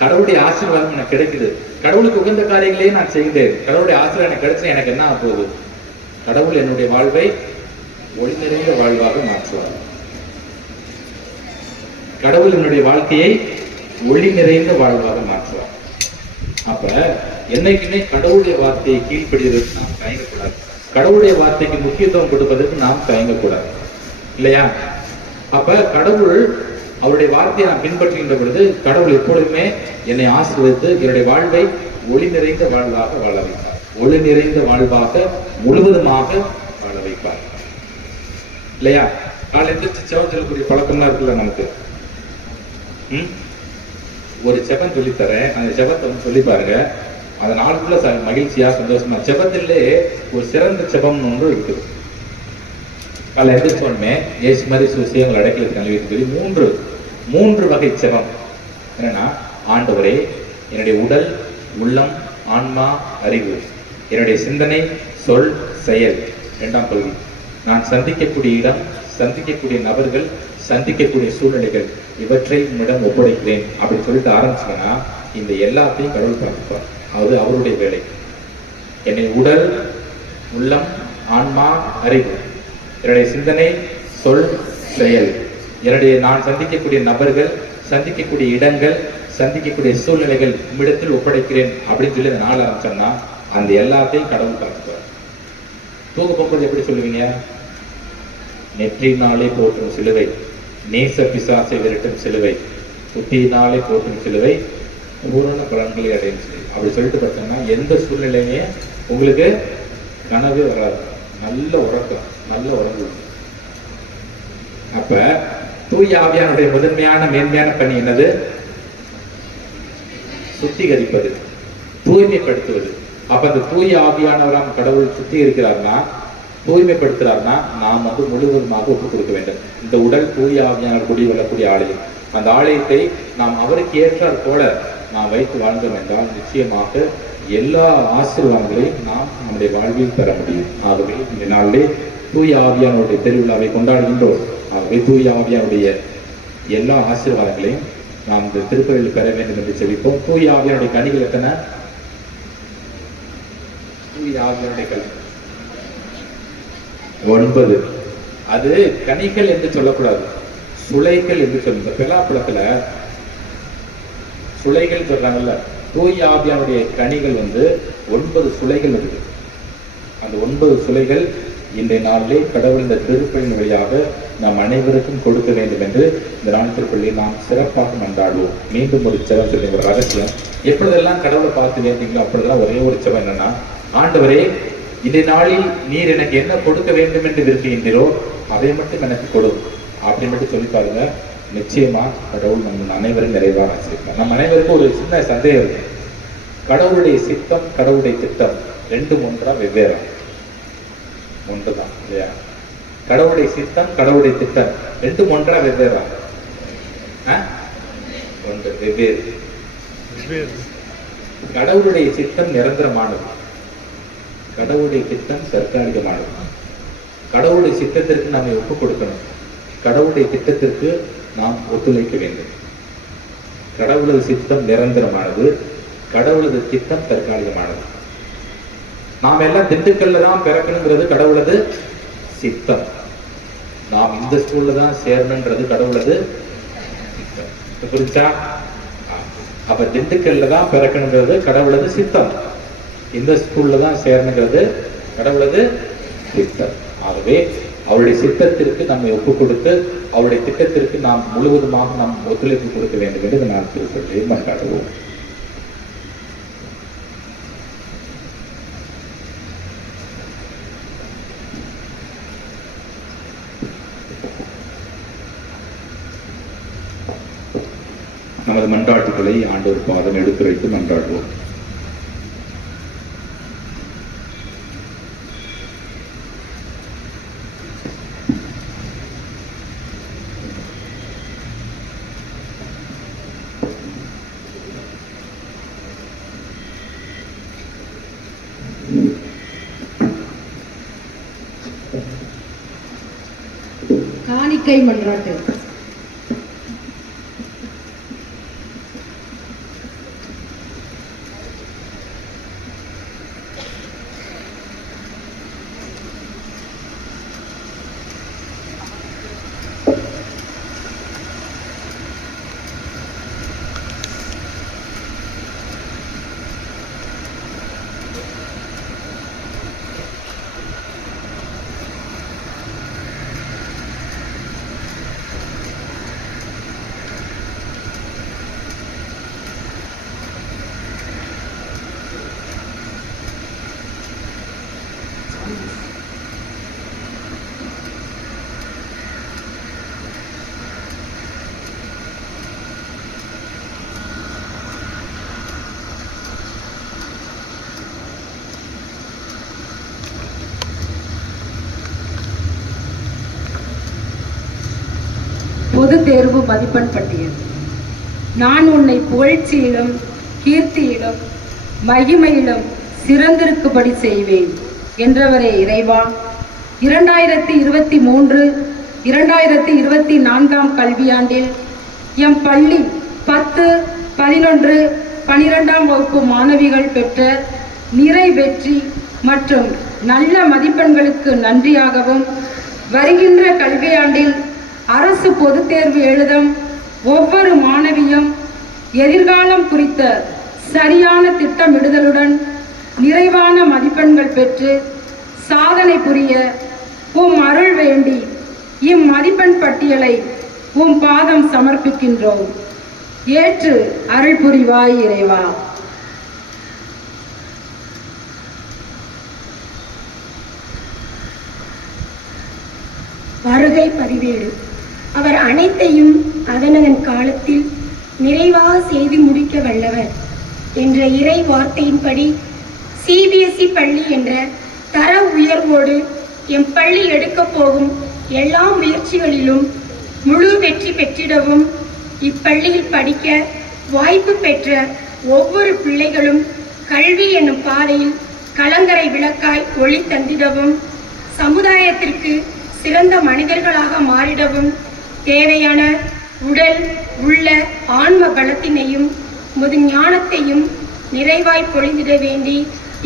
கடவுளுடைய ஆசீர்வாதம் எனக்கு கிடைக்குது, கடவுளுக்கு உகந்த காரியங்களே நான் செய்கிறேன், கடவுளுடைய ஆசீர்வாதம் எனக்கு கிடைச்சா எனக்கு என்ன ஆக போகுது? கடவுள் என்னுடைய வாழ்வை ஒளி நிறைந்த வாழ்வாக மாற்றுவார். கடவுள் என்னுடைய வாழ்க்கையை ஒளி நிறைந்த வாழ்வாக மாற்றுவார். அப்ப என்னைக்குமே கடவுளுடைய வார்த்தையை கீழ்ப்படுவதற்கு நாம் தயங்கக்கூடாது, கடவுளுடைய வார்த்தைக்கு முக்கியத்துவம் கொடுப்பதற்கு நாம் தயங்கக்கூடாது இல்லையா? அப்ப கடவுள் அவருடைய வார்த்தையை நான் பின்பற்றுகின்ற பொழுது கடவுள் எப்பொழுதுமே என்னை ஆசீர்வதித்து என்னுடைய வாழ்வை ஒளி நிறைந்த வாழ்வாக வாழ வைப்பார், ஒளி நிறைந்த வாழ்வாக முழுவதுமாக வாழ வைப்பார் இல்லையா? காலையில செவம் சொல்லக்கூடிய பழக்கம்லாம் இருக்குல்ல நமக்கு. ஒரு செபம் சொல்லித்தரேன், அந்த செபத்தை வந்து சொல்லி பாருங்க, அந்த நாளுக்குள்ள மகிழ்ச்சியா சந்தோஷமா. செபத்திலே ஒரு சிறந்த செபம்னு ஒன்று இருக்குது. காலை எந்திரிச்சோடனே ஏசு மாதிரி சுசியங்கள் அடைக்கல கல்வி மூன்று வகை செபம். என்னன்னா, ஆண்டவரே என்னுடைய உடல், உள்ளம், ஆன்மா, அறிவு, என்னுடைய சிந்தனை, சொல், செயல். இரண்டாம் பகுதி, நான் சந்திக்கக்கூடிய இடம், சந்திக்கக்கூடிய நபர்கள், சந்திக்கக்கூடிய சூழ்நிலைகள், இவற்றை உன்னிடம் ஒப்படைக்கிறேன் அப்படின்னு சொல்லிட்டு ஆரம்பிச்சீங்கன்னா இந்த எல்லாத்தையும் கடவுள் பார்த்துப்பார். அது அவருடைய வேலை. என்னை உடல், உள்ளம், ஆன்மா, அறிவு, என்னுடைய சிந்தனை, சொல், செயல், என்னுடைய நான் சந்திக்கக்கூடிய நபர்கள், சந்திக்கக்கூடிய இடங்கள், சந்திக்கக்கூடிய சூழ்நிலைகள் உம்மிடத்தில் ஒப்படைக்கிறேன் அப்படின்னு சொல்லி அந்த நாள் ஆரம்பிச்சோம்னா அந்த எல்லாத்தையும் கடவுள் பார்த்துப்பார். தூங்க போகும்போது எப்படி சொல்லுவீங்க? நெற்றினாலே போற்றும் சிலுவை, நேச பிசாசை விரட்டும் சிலுவை, புத்தியினாலே போற்றும் சிலுவை, பூரண பலன்களை அடையும் சிலுவை. அப்படி சொல்லிட்டு பார்த்தோம்னா எந்த சூழ்நிலையுமே உங்களுக்கு கனவே வராது, நல்ல உறக்கம், நல்ல உறங்கு. அப்ப தூய ஆவியானுடைய முதன்மையான மேன்மையான பணி என்னது? சுத்திகரிப்பது, தூய்மைப்படுத்துவது. அப்ப அந்த தூய ஆவியானவராம் கடவுள் சுத்திகரிக்கிறார்னா, தூய்மைப்படுத்துறாருன்னா நாம் வந்து முழுவதுமாக ஒப்புக் கொடுக்க வேண்டும். இந்த உடல் தூய ஆவியானவர் குடிவரக்கூடிய ஆலயம். அந்த ஆலயத்தை நாம் அவருக்கு ஏற்றாற் போல நாம் வைத்து வாழ்ந்தோம் என்றால் நிச்சயமாக எல்லா ஆசீர்வாதங்களையும் நாம் நம்முடைய வாழ்வில் பெற முடியும். ஆகவே இந்த நாளிலே தூய ஆவியானுடைய திருவிழாவை கொண்டாடுகின்றோம். ஆகவே தூய ஆவியானுடைய எல்லா ஆசீர்வாதங்களையும் நாம் இந்த திருப்பதியில் பெற வேண்டும் என்று செபிப்போம். தூய ஆவியானுடைய கனிகள் எத்தனை? தூய ஆவியானுடைய கனி 9. அது கனிகள் என்று சொல்லக்கூடாது, சுளைகள் என்று சொல்லுங்க. இந்த பெலாப்பழத்துல சுளைகள் சொல்றாங்கல்ல, தூய ஆவியானுடைய கனிகள் வந்து 9 சுளைகள் இருக்கு. அந்த 9 சுளைகள் இன்றைய நாளிலே கடவுள் இந்த திருப்பலின் வழியாக நாம் அனைவருக்கும் கொடுக்க வேண்டும் என்று இந்த நாள் திருப்பள்ளியை நாம் சிறப்பாக மன்றாடுவோம். மீண்டும் ஒரு சிறப்பு ஒரு ரகசியம், எப்பொழுதெல்லாம் கடவுளை பார்த்து வேண்டீங்களோ அப்பொழுதெல்லாம் ஒரே ஒரு சிவம் என்னன்னா, ஆண்டவரே இந்த நாளில் நீர் எனக்கு என்ன கொடுக்க வேண்டும் என்று விரும்புகின்றீரோ அதை மட்டும் எனக்கு கொடு அப்படின்னு மட்டும் சொல்லி பாருங்க. நிச்சயமா கடவுள் நம்ம அனைவரும் நிறைவாக ஆசிரியப்பார். நம்ம அனைவருக்கும் ஒரு சின்ன சந்தேகம் இருக்கு, கடவுளுடைய சித்தம் கடவுளுடைய திட்டம் ரெண்டும் ஒன்றா வெவ்வேறா? ஒன்றுதான் இல்லையா? கடவுளுடைய சித்தம் கடவுளுடைய திட்டம் ரெண்டும் ஒன்றா வெவ்வேறா? ஒன்று, வெவ்வேறு. கடவுளுடைய சித்தம் நிரந்தரமானது, கடவுளுடைய திட்டம் தற்காலிகமானது. கடவுளுடைய சித்தத்திற்கு நாம் ஒப்பு கொடுக்கணும், கடவுளுடைய திட்டத்திற்கு நாம் ஒத்துழைக்க வேண்டும். கடவுளது சித்தம் நிரந்தரமானது, கடவுளது திட்டம் தற்காலிகமானது. நாம் எல்லாம் திண்டுக்கல்ல தான் பிறக்கணுங்கிறது கடவுளது சித்தம், நாம் இந்த ஸ்கூல்ல தான் சேரணுன்றது கடவுளது சித்தம். புரிஞ்சா? அப்ப திண்டுக்கல்ல தான் பிறக்கணுங்கிறது கடவுளது சித்தம், இந்த ஸ்கூல்ல தான் சேரணுங்கிறது கடவுளது சித்தம். ஆகவே அவருடைய சித்தத்திற்கு நம்மை ஒப்பு கொடுத்து அவருடைய திட்டத்திற்கு நாம் முழுவதுமாக நாம் ஒத்துழைப்பு கொடுக்க வேண்டும் என்று நான் திருப்பள்ளியை மன்றாடுவோம். நமது மன்றாட்டுகளை ஆண்டவர் பாதம் எடுத்துரைத்து மன்றாடுவோம். காணிக்கை மன்றாட்டு. பொது தேர்வு மதிப்பெண் பட்டியல். நான் உன்னை புகழ்ச்சியிலும் கீர்த்தியிலும் மகிமையிலும் சிறந்திருக்கும்படி செய்வேன் என்றவரே இறைவா, 2023-2024 கல்வியாண்டில் எம் பள்ளி 10, 11, 12ஆம் வகுப்பு மாணவிகள் பெற்ற நிறை வெற்றி மற்றும் நல்ல மதிப்பெண்களுக்கு நன்றியாகவும், வருகின்ற கல்வியாண்டில் அரசு பொதுத் தேர்வு எழுதும் ஒவ்வொரு மாணவியும் எதிர்காலம் குறித்த சரியான திட்டமிடுதலுடன் நிறைவான மதிப்பெண்கள் பெற்று சாதனை புரிய உம் அருள் வேண்டி இம்மதிப்பெண் பட்டியலை உம் பாதம் சமர்ப்பிக்கின்றோம். ஏற்று அருள் புரிவாய் இறைவா. வருகை பதிவேடு. அவர் அனைத்தையும் அதனதன் காலத்தில் நிறைவாக செய்து முடிக்க வல்லவர் என்ற இறை வார்த்தையின்படி சிபிஎஸ்இ பள்ளி என்ற தர உயர்வோடு எம் பள்ளி எடுக்கப் போகும் எல்லா முயற்சிகளிலும் முழு வெற்றி பெற்றிடவும், இப்பள்ளியில் படிக்க வாய்ப்பு பெற்ற ஒவ்வொரு பிள்ளைகளும் கல்வி என்னும் பாதையில் கலங்கரை விளக்காய் ஒளி தந்திடவும், சமுதாயத்திற்கு சிறந்த மனிதர்களாக மாறிடவும் தேவையான உடல் உள்ள ஆன்ம பலத்தினையும் முது ஞானத்தையும் நிறைவாய் பொழிந்திட வேண்டி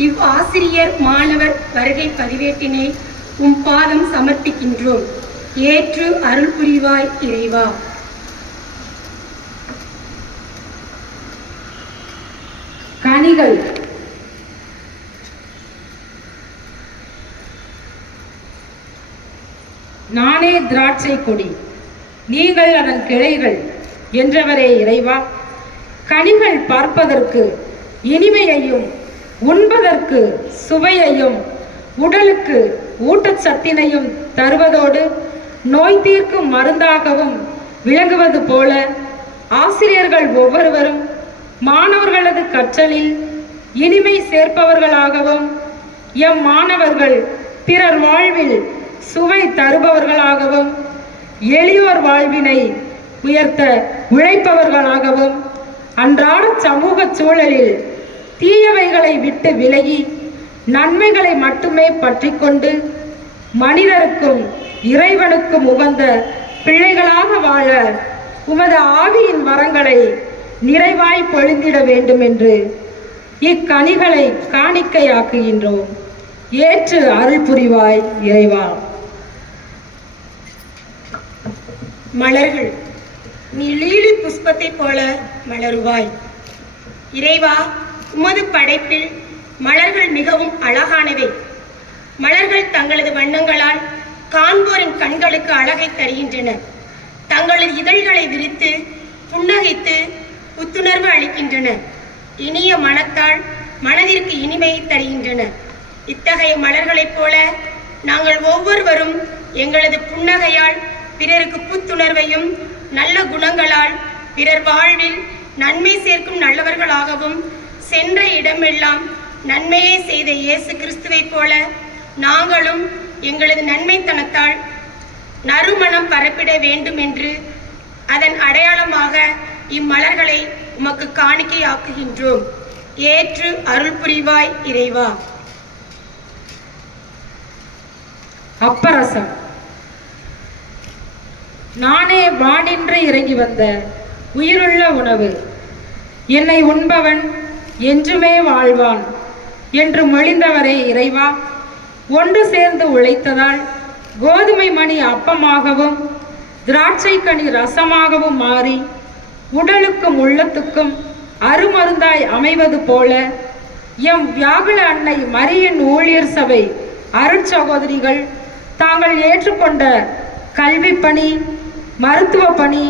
இவ் ஆசிரியர் மாணவர் வருகை பதிவேட்டினை உம் பாதம் சமர்ப்பிக்கின்றோம். ஏற்று அருள் புரிவாய் இறைவா. கனிகள். நானே திராட்சை கொடி, நீங்கள் அதன் கிளைகள் என்றவரே இறைவா. கனிகள் பார்ப்பதற்கு இனிமையையும் உண்பதற்கு சுவையையும் உடலுக்கு ஊட்டச்சத்தினையும் தருவதோடு நோய் தீர்க்கும் மருந்தாகவும் விளங்குவது போல ஆசிரியர்கள் ஒவ்வொருவரும் மாணவர்களது கற்றலில் இனிமை சேர்ப்பவர்களாகவும் எம் மாணவர்கள் பிறர் வாழ்வில் சுவை தருபவர்களாகவும் எளியோர் வாழ்வினை உயர்த்த உழைப்பவர்களாகவும் அன்றாட சமூக சூழலில் தீயவைகளை விட்டு விலகி நன்மைகளை மட்டுமே பற்றி கொண்டு மனிதருக்கும் இறைவனுக்கும் உகந்த பிள்ளைகளாக வாழ உமது ஆவியின் வரங்களை நிறைவாய் பொழிந்திட வேண்டும் என்று இக்கனிகளை காணிக்கையாக்குகின்றோம். ஏற்று அருள் புரிவாய் இறைவா. மலர்கள் நீ லீலி புஷ்பத்தை போல மலருவாய். இறைவா, உமது படைப்பில் மலர்கள் மிகவும் அழகானவை. மலர்கள் தங்களது வண்ணங்களால் காண்போரின் கண்களுக்கு அழகை தருகின்றன. தங்களது இதழ்களை விரித்து புன்னகைத்து புத்துணர்வு அளிக்கின்றன. இனிய மனத்தால் மனதிற்கு இனிமையை தருகின்றன. இத்தகைய மலர்களைப் போல நாங்கள் ஒவ்வொருவரும் எங்களது புன்னகையால் பிறருக்கு புத்துணர்வையும் நல்ல குணங்களால் பிறர் வாழ்வில் நன்மை சேர்க்கும் நல்லவர்களாகவும் சென்ற இடமெல்லாம் நன்மையை செய்த இயேசு கிறிஸ்துவை போல நாங்களும் எங்களது நன்மைத்தனத்தால் நறுமணம் பரப்பிட வேண்டும் என்று அதன் அடையாளமாக இம்மலர்களை உமக்கு காணிக்கையாக்குகின்றோம். ஏற்று அருள் புரிவாய் இறைவா. அப்பரசம். நானே வானின்று இறங்கி வந்த உயிருள்ள உணவு. என்னை உண்பவன் என்றுமே வாழ்வான் என்று மொழிந்தவரே இறைவா. ஒன்று சேர்ந்து உழைத்ததால் கோதுமை மணி அப்பமாகவும் திராட்சை கனி ரசமாகவும் மாறி உடலுக்கும் உள்ளத்துக்கும் அருமருந்தாய் அமைவது போல எம் வியாகுல அன்னை மரியின் ஊழியர் சபை அருட்சகோதரிகள் தாங்கள் ஏற்றுக்கொண்ட கல்வி பணி, மருத்துவ பணி,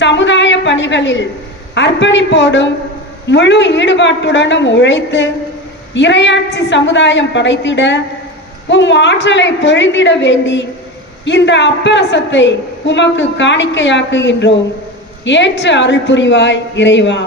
சமுதாய பணிகளில் அர்ப்பணிப்போடும் முழு ஈடுபாட்டுடனும் உழைத்து இறையாட்சி சமுதாயம் படைத்திட உம் ஆற்றலை பொழிந்திட வேண்டி இந்த அப்பரசத்தை உமக்கு காணிக்கையாக்குகின்றோம். ஏற்று அருள் புரிவாய் இறைவா.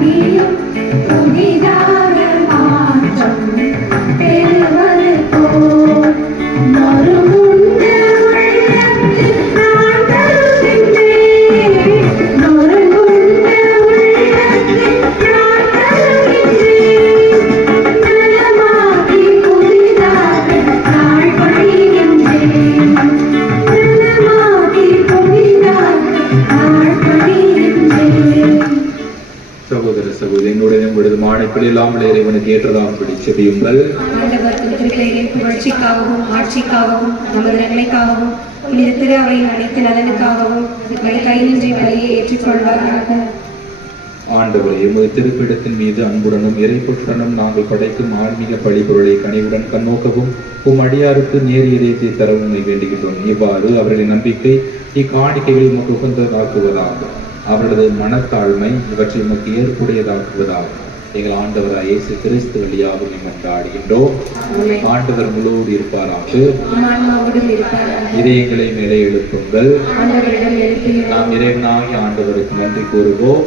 நீயும் புதிதாக மாற்றம் பெறுவது போல் நொறுங்குண்ட உள்ளத்தில் நான் தருகின்றேன். நொறுங்குண்ட உள்ளத்தில் நான் தருகின்றேன். நலமாக்கி புதிதாக நாள் பணிகின்றேன். நலமாக்கி புதிதாக நாள் பணிகின்றேன். சகோதர சகோதரி, என்னுடைய உங்களது மானைப்படி இல்லாமல் இறைவனுக்கு ஏற்றதாகும்படி செபியுங்கள். ஆண்டவர் திருப்பெயரின் புகழ்ச்சிக்காகவும் ஆட்சிக்காகவும் நமது நன்மைக்காகவும் புனித திரு அவையின் அனைத்து நலனுக்காகவும் கையின்றி வழியை ஏற்றுக்கொள்வாராக. ஆண்டவரே, உமது திருப்பிடத்தின் மீது அன்புடனும் இறைப்பற்றுடனும் நாங்கள் படைக்கும் ஆன்மீக பழிபொருளை கனிவுடன் கண்ணோக்கவும் உம் அடியாருக்கு நேர் இதயத்தை தரவும் வேண்டுகின்றோம். இவ்வாறு அவர்களின் நம்பிக்கை இக்காணிக்கைகளை உமக்கு உகந்ததாக்குவதாக, அவர்களது மனத்தாழ்மை இவற்றை உமக்கு ஏற்புடையதாக்குவதாக எங்கள் ஆண்டவராய் இயேசு கிறிஸ்து வழியாக மன்றாடுகின்றோம். ஆண்டவர் முழுவதும் இருப்பாராக. இதயங்களை மேலே எழுப்புங்கள். நாம் இறைவனாகி ஆண்டவருக்கு நன்றி கூறுவோம்.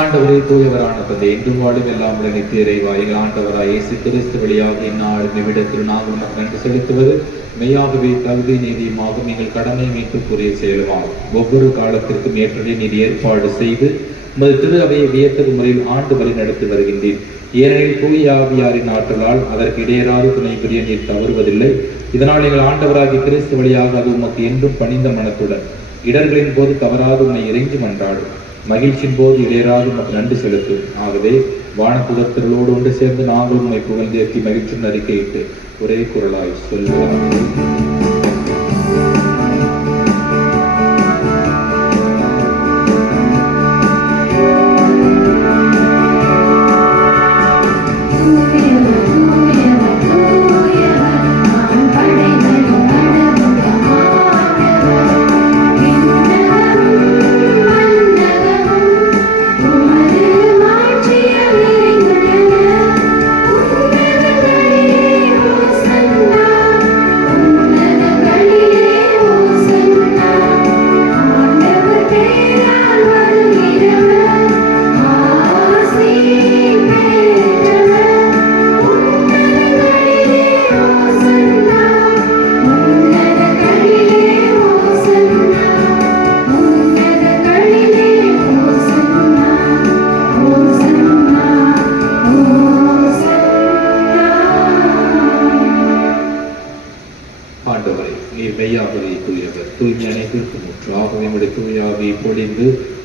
ஆண்டவரே, தூயவரான தந்தை, என்றும் வாழும் எல்லாம் உள்ள நித்திய இறைவா, எங்கள் ஆண்டவராய் இயேசு கிறிஸ்து வழியாக இந்நாளும் இவ்விடத்தில் நாங்கள் உமக்கு நன்றி செலுத்துவது மெய்யாகவே தகுதி நீதியுமாகும், எங்கள் கடமை மீட்புக்குரிய செயலுமாகும். ஒவ்வொரு காலத்திற்கும் ஏற்றதை நீர் ஏற்பாடு செய்து உமது திரு அவையை வியத்தகு முறையில் ஆண்டு வழி நடத்தி வருகின்றேன். ஏனெனில் தூய ஆவியாரின் ஆற்றலால் அதற்கு இடையராது துணை புரிய நீர் தவறுவதில்லை. இதனால் எங்கள் ஆண்டவராகிய கிறிஸ்து வழியாக அது உமக்கு என்றும் பணிந்த மனத்துடன் இடர்களின் போது தவறாது உம்மை இறைஞ்சி மன்றாடும், மகிழ்ச்சியின் போது இடையராது உமக்கு நன்றி செலுத்தும். ஆகவே வானப்புதர்களோடு ஒன்று சேர்ந்து நாங்கள் உம்மை புகழ்ந்தேற்றி மகிழ்ச்சியின் அறிக்கையிட்டு ஒரே குரலாய் சொல்லுவோம்.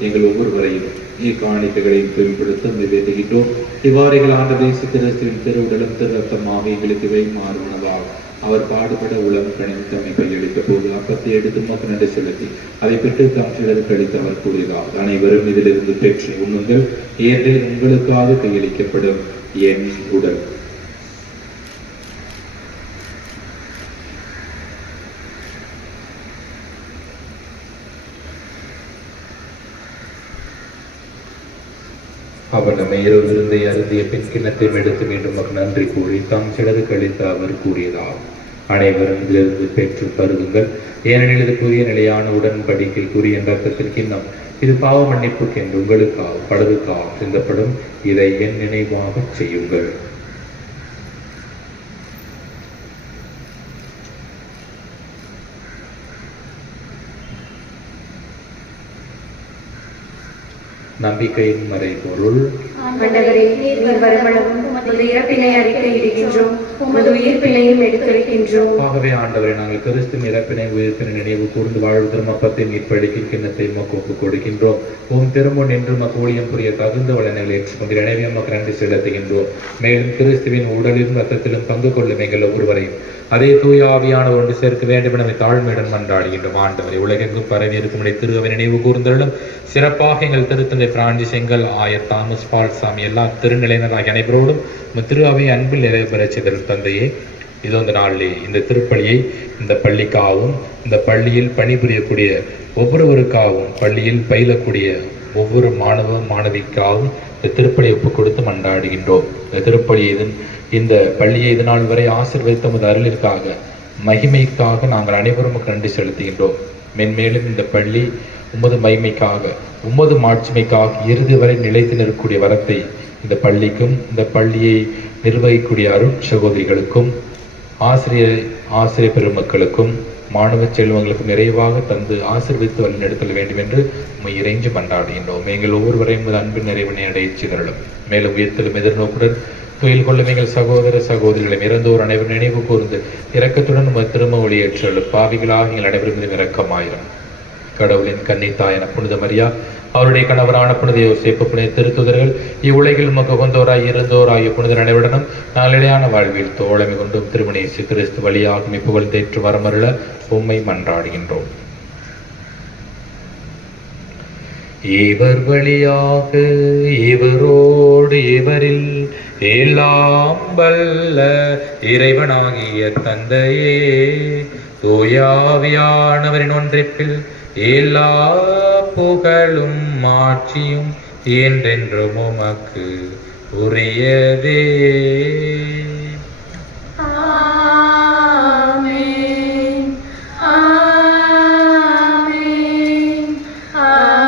எங்கள் ஒவ்வொருவரையும் காணிக்கைகளையும் பெரும்படுத்த வேண்டுகின்றோம். இவ்வாறு எங்கள் ஆண்டவர் இயேசு கிறிஸ்துவின் திருவுடலும் திரு ரத்தமாக எங்களுக்கு இவை மாறுவனதாகும். அவர் பாடுபட உளம் கணிந்து தம்மை கையளித்த போது அப்பத்தை எடுத்து உமக்கு நன்றி செலுத்தி அதை பெற்று தம் சிலருக்கு அளித்து அவர் கூறியதாவது, அனைவரும் இதிலிருந்து பெற்று உண்ணுங்கள், ஏனெனில் உங்களுக்காக கையளிக்கப்படும் என் உடல். அவர் நம்மை இரவிருந்தை அருந்திய பின் கிண்ணத்தை எடுத்து மீண்டும் நன்றி கூறி தாம் சிலருக்கு அளித்து அவர் கூறியதாகும், அனைவரும் இதிலிருந்து பெற்று பருகுங்கள், ஏனெனில் இது புதிய நிலையான உடன்படிக்கைக்குரிய இரத்தத்தின் கிண்ணம். இது பாவ மன்னிப்புக்கு என்று உங்களுக்காக பலருக்காக சிந்தப்படும். இதை என் நினைவாக செய்யுங்கள். நம்பிக்கையின் மறைபொருள். ஆண்டவரே, நீர் வருமளவும் உமது இறப்பினை அறிக்கையிடுகின்றோம், உமது உயிர்ப்பினையும் எடுத்துரைக்கின்றோம். ஆகவே ஆண்டவரை, நாங்கள் கிறிஸ்துவின் இறப்பினை உயிர்ப்பினை நினைவு கூர்ந்து வாழ்வதற்கு அப்பத்தை மீட்பளிக்கு கிண்ணத்தை உமக்கு ஒப்புக் கொடுக்கின்றோம். உம் திருமுன் என்று உமக்கு ஊழியம் புரிய தகுந்த வளங்களை ஏற்றுக்கொண்டு எனவே உமக்கு நன்றி செலுத்துகின்றோம். மேலும் கிறிஸ்துவின் உடலிலும் ரத்தத்திலும் பங்கு கொள்ளும் எங்கள் ஒவ்வொருவரையும் அதே தூய ஆவியானவர் ஒன்று சேர்க்க வேண்டும் என தாழ்மையுடன் மன்றாடுகின்றோம். ஆண்டவரை, உலகெங்கும் பரவி இருக்கும் திருவை நினைவு கூர்ந்தருளும். சிறப்பாக எங்கள் திருத்தந்தை பிரான்சிஸ், எங்கள் ஆயர் தாமஸ் பால்சாமி, எல்லா திருநிலையினராகிய அனைவரோடும் திரு அவை அன்பில் நிறைவேற செய்தல் தந்தையே, இது இந்த நாளிலே இந்த திருப்பலியை இந்த பள்ளிக்காகவும் இந்த பள்ளியில் பணிபுரியக்கூடிய ஒவ்வொருவருக்காகவும் பள்ளியில் பயிலக்கூடிய ஒவ்வொரு மாணவ மாணவிக்காகவும் இந்த திருப்பலியை ஒப்புக் கொடுத்து மன்றாடுகின்றோம். இந்த திருப்பலியை இந்த பள்ளியை இதனால் வரை ஆசீர்வதித்த உமது அருளிற்காக மகிமைக்காக நாங்கள் அனைவரும் நன்றி செலுத்துகின்றோம். மென்மேலும் இந்த பள்ளி உமது மகிமைக்காக உமது மாட்சிமைக்காக இறுதி வரை நிலைத்து நிற்கக்கூடிய வரத்தை இந்த பள்ளிக்கும் இந்த பள்ளியை நிர்வகிக்கக்கூடிய அருட்சகோதரிகளுக்கும் ஆசிரியர் பெருமக்களுக்கும் மாணவ செல்வங்களுக்கும் நிறைவாக தந்து ஆசீர்வதித்து வழிநடத்தல் வேண்டும் என்று உம்மை இறைஞ்சு கொண்டாடுகின்றோம். எங்கள் ஒவ்வொருவரையும் உமது அன்பின் நிறைவினை அடையச் செய்தருளும். மேலும் உயர்த்தலும் எதிர்நோக்குடன் துயில் கொள்ளும் எங்கள் சகோதர சகோதரிகளும் இறந்தோர் அனைவரும் நினைவு கூர்ந்து இரக்கத்துடன் உமது திரும்ப ஒளியேற்றலும் பாவிகளாக எங்கள் அனைவரும் மீதும் இரக்கமாயிரும். கடவுளின் கன்னித்தாயன புனித மரியா, அவருடைய கணவரான புனித யோசேப்பு, புனித திருத்துதர்கள், இவ்வுலகில் உமக்கு கொண்டோராய் இருந்தோராகிய புனிதர் அனைவருடனும் நாளிடையான வாழ்வில் தோழமை கொண்டும் திருமணேசு கிறிஸ்து வழியாகும் இப்புகழ் தேற்று வரமருள உம்மை மன்றாடுகின்றோம். இவர் வழியாக இவரோடு இவரில் எல்லாம் வல்ல இறைவனாகிய தந்தையே, தூயாவியானவரின் ஒன்றிப்பில் எல்லா புகழும் மாட்சியும் என்றென்றும் உமக்கு உரியதே. ஆமென். ஆமென். ஆமென்.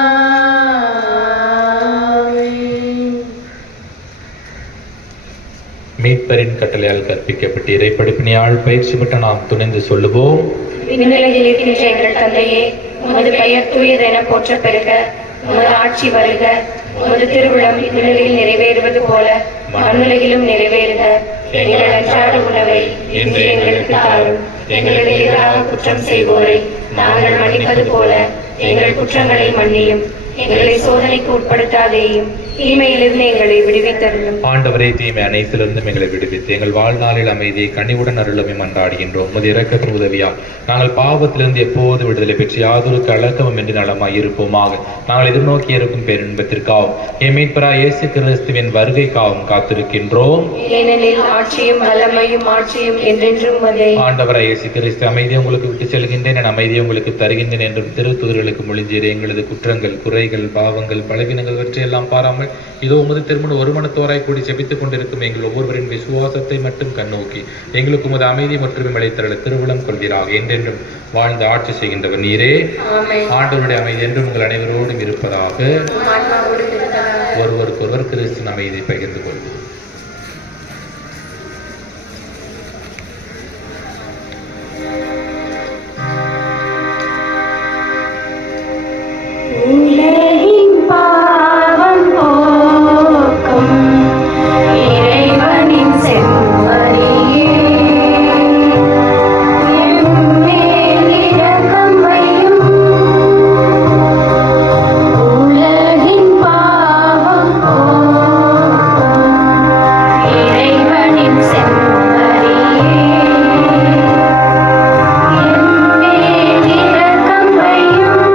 மீட்பரின் கட்டளையால் கற்பிக்கப்பட்டு இறைப்படிப்பினையால் பயிற்சி பெற்ற நாம் துணிந்து சொல்லுவோம். விண்ணுலகில் இருக்கின்ற எங்கள் தந்தையே, உமது பெயர் தூயதென போற்ற பெறுக. உமது ஆட்சி வருக. உமது திருவிழம் விண்ணுலகில் நிறைவேறுவது போல மண்ணுலகிலும் நிறைவேறுக. எங்கள் அன்றாட உணவை இன்று எங்களுக்கு தாரும். எங்களுக்கு எதிராக குற்றம் செய்வோரை நாங்கள் மன்னிப்பது போல எங்கள் குற்றங்களை மன்னியும். எங்களை சோதனைக்கு உட்படுத்தாதேயும், தீமையிலிருந்து எங்களை விடுவித்தருளும். ஆண்டவரே, தீமை அனைத்திலிருந்தும் எங்களை விடுவித்து எங்கள் வாழ்நாளில் அமைதியை கனிவுடன் அருளுமை மன்றாடுகின்றோம். உமது இரக்கத்தின் உதவியால் நாங்கள் பாவத்திலிருந்து எப்போது விடுதலை பெற்று யாதொரு கலக்கமும் என்று நலமாய் இருப்போமாக. நாங்கள் எதிர்நோக்கி இருக்கும் பேரின்பத்திற்காகவும் என் மீட்பராய் இயேசு கிறிஸ்துவின் வருகைக்காகவும் காத்திருக்கின்றோம். ஏனெனில் ஆட்சியும் வல்லமையும் ஆட்சியும் என்றென்றும் உமதே. ஆண்டவராய் இயேசு கிறிஸ்து, அமைதியை உங்களுக்கு விட்டு செல்கின்றேன், என் அமைதியை உங்களுக்கு தருகின்றேன் என்றும் திருத்தூதர்களுக்கு மொழிஞ்சீரே. எங்களது குற்றங்கள், குறைகள், பாவங்கள், பலவீனங்கள் வற்றையெல்லாம் பாராமல் இதோ உமது திருமண ஒரு மனத்தோராய் கூடி செபித்துக் கொண்டிருக்கும் எங்கள் ஒவ்வொருவரின் விசுவாசத்தை மட்டும் கண்ணோக்கி எங்களுக்கு உமது அமைதி மற்றும் இழைத்தருள திருவுளம் கொள்வீராக. என்றென்றும் வாழ்ந்து ஆட்சி செய்கின்றவர் நீரே. ஆண்டவருடைய அமைதி என்றும் உங்கள் அனைவரோடும் இருப்பதாக. ஒருவருக்கொருவர் கிறிஸ்துவின் அமைதியை பகிர்ந்து கொள்வோம். உலகின் பாவம் போக்கும் இறைவனின் செம்மறியே, எம்மேல் இரக்கம் வையும். உலகின் பாவம் போக்கும் இறைவனின் செம்மறியே, எம்மேல் இரக்கம் வையும்.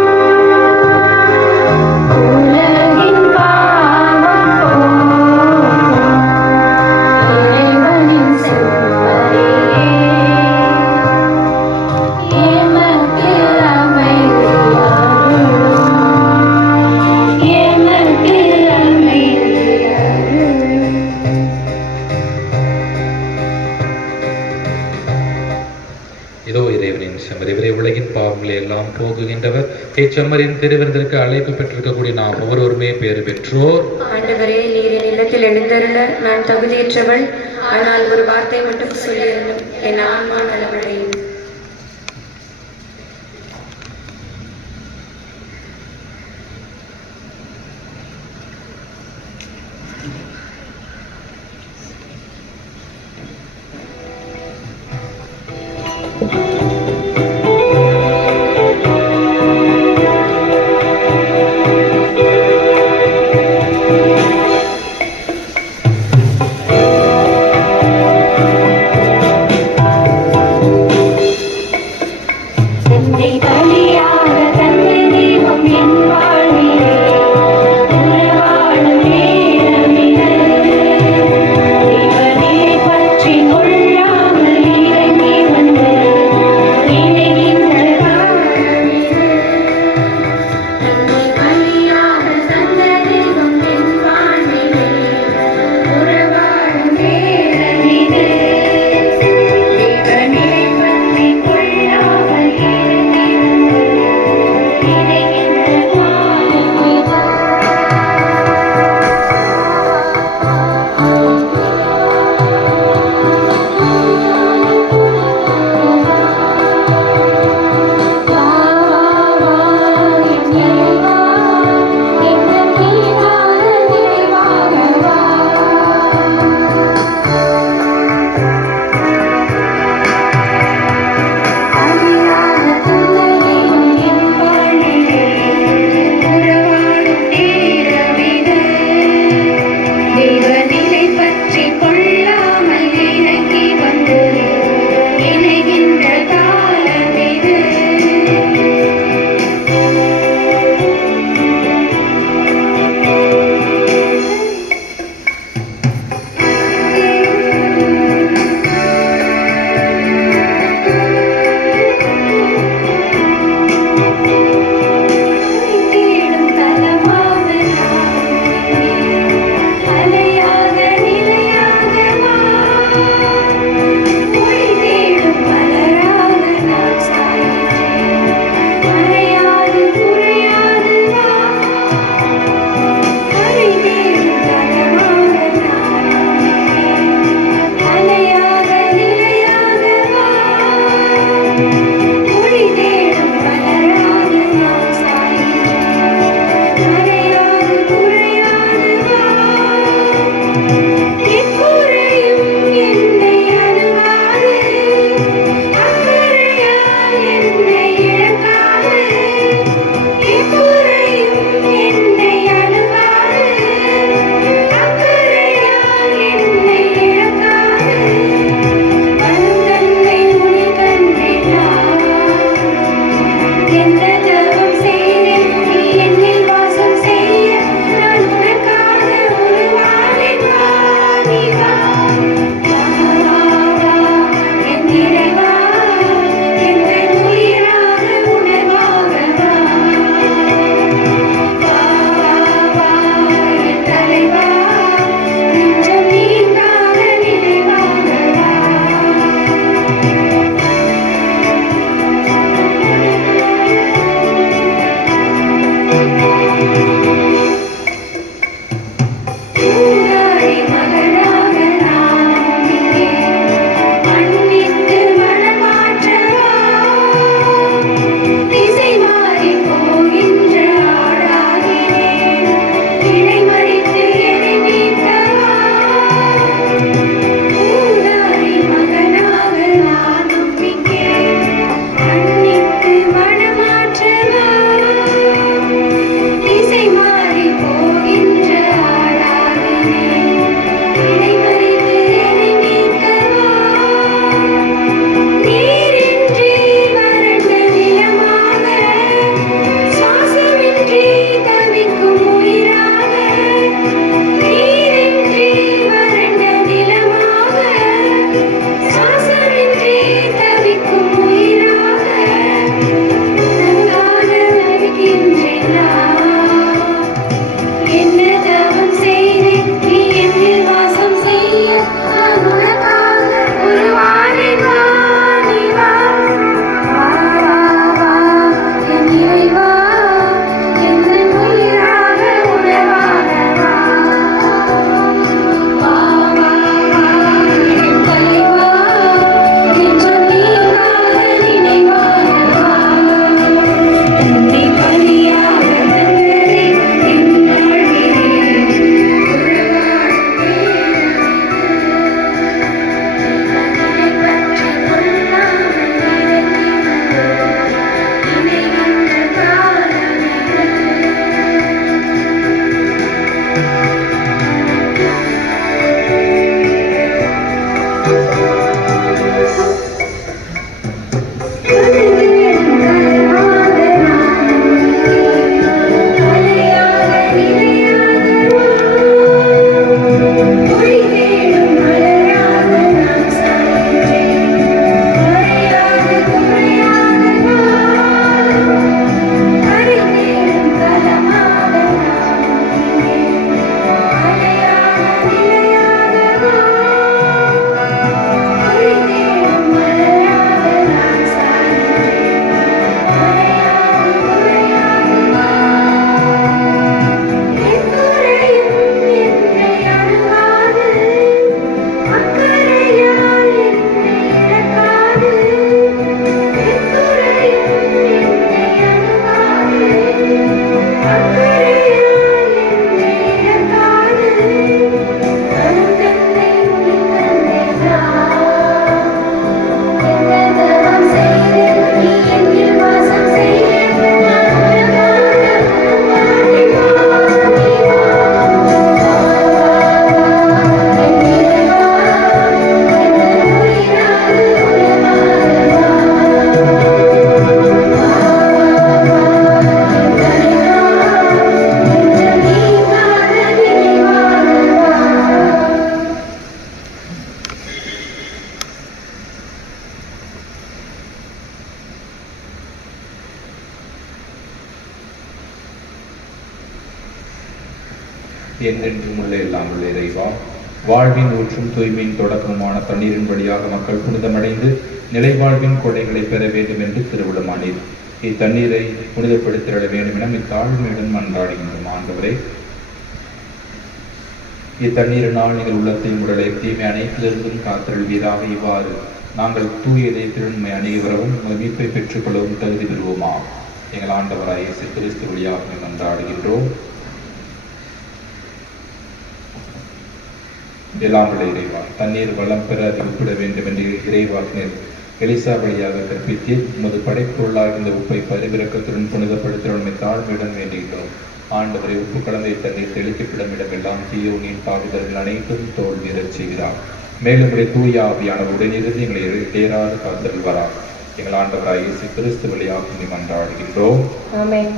உலகின் பாவம் போக்கும் இறைவனின் செம்மறியே, எமக்கு அமைதி அருளும். எமக்கு அமைதி அருளும். இதோ இறைவனின் செம்மறி, இவரே உலகின் பாவங்களை எல்லாம் போகுகின்றவர். இச்செம்மறியின் திருவிருந்திற்கு அழைப்பு பெற்றிருக்கக்கூடிய நாம் ஒவ்வொருவருமே பேறு பெற்றோர். ஆண்டவரே, நீர் என் இல்லத்தில் எழுந்தருள நான் தகுதியற்றவள். ஆனால் ஒரு வார்த்தை மட்டும் சொல்லியிருந்தும் என் ஆன்மா நலமடையும். என்றென்றும் உள்ள எல்லாம் உள்ள இறைவா, வாழ்வின் ஊற்றும் தூய்மையின் தொடக்கமான தண்ணீரின் வழியாக மக்கள் புனிதமடைந்து நிலைவாழ்வின் கொடைகளை பெற வேண்டும் என்று திருவிழமானீர். இத்தண்ணீரை புனிதப்படுத்திட வேண்டும் என இத்தாழ்மையுடன் மன்றாடுகின்றோம். ஆண்டவரே, இத்தண்ணீரினால் எங்கள் உள்ளத்தையும் உடலை தீமை அனைத்திலிருந்தும் காத்தருள்வீராக. இவ்வாறு நாங்கள் தூய இதயத்துடன் அனைவரும் மீட்பை பெற்றுக் கொள்ளவும் தகுதி பெறுவோமா. எங்கள் ஆண்டவராய் இயேசு கிறிஸ்து வழியாக மன்றாடுகின்றோம். எல்லாம் உள்ள இறைவா, தண்ணீர் வளம் பெற அதை உப்பிட வேண்டும் என்று இறைவாக்கினர் எலிசா வழியாக கற்பித்தீர். உமது படைப்பொருளாக இந்த உப்பை பரிவிறக்கத்துடன் புனிதப்படுத்தும் தாழ்மையுடன் வேண்டுகின்றோம். ஆண்டவரை உப்பு கலந்த தண்ணீர் தெளிக்கப்படும் இடமெல்லாம் தீயோனின் பாவிதர்கள் அனைத்தும் தோல்வியறச் செய்கிறார். மேலும் தூய ஆவியான உடனிருந்து எங்களை தேராது காத்தல்வரா. எங்கள் ஆண்டவராய் இயேசு கிறிஸ்து வழியாக மன்றாடுகின்றோம். ஆமென்.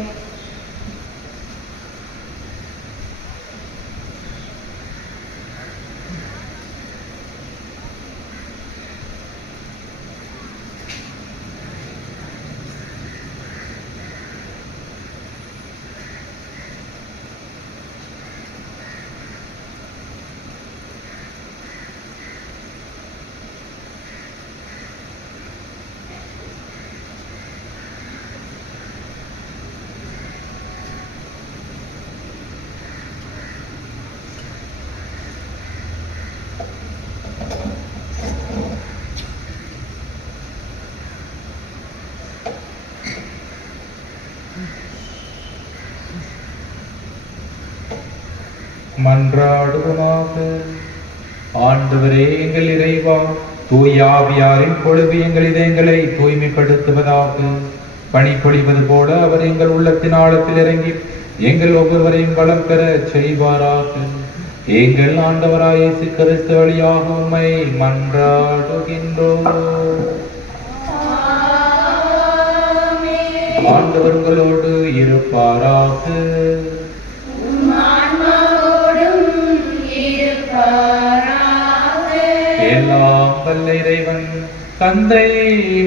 மன்றாடுவோமாக. ஆண்டவரே எங்கள் இறைவா, தூய ஆவியாரின் பொழுது எங்கள் இதயங்களை தூய்மைப்படுத்துவதாக. பனி பொழிவது போல அவர் எங்கள் உள்ளத்தின் ஆழத்தில் இறங்கி எங்கள் ஒவ்வொருவரையும் வளம் பெற செய்வாராக. எங்கள் ஆண்டவராய் இயேசு கிறிஸ்து வழியாக உம்மை மன்றாடுகின்றோம். ஆண்டவர் உங்களோடு இருப்பாராக. எல்லாம் வல்ல இறைவன் தந்தை,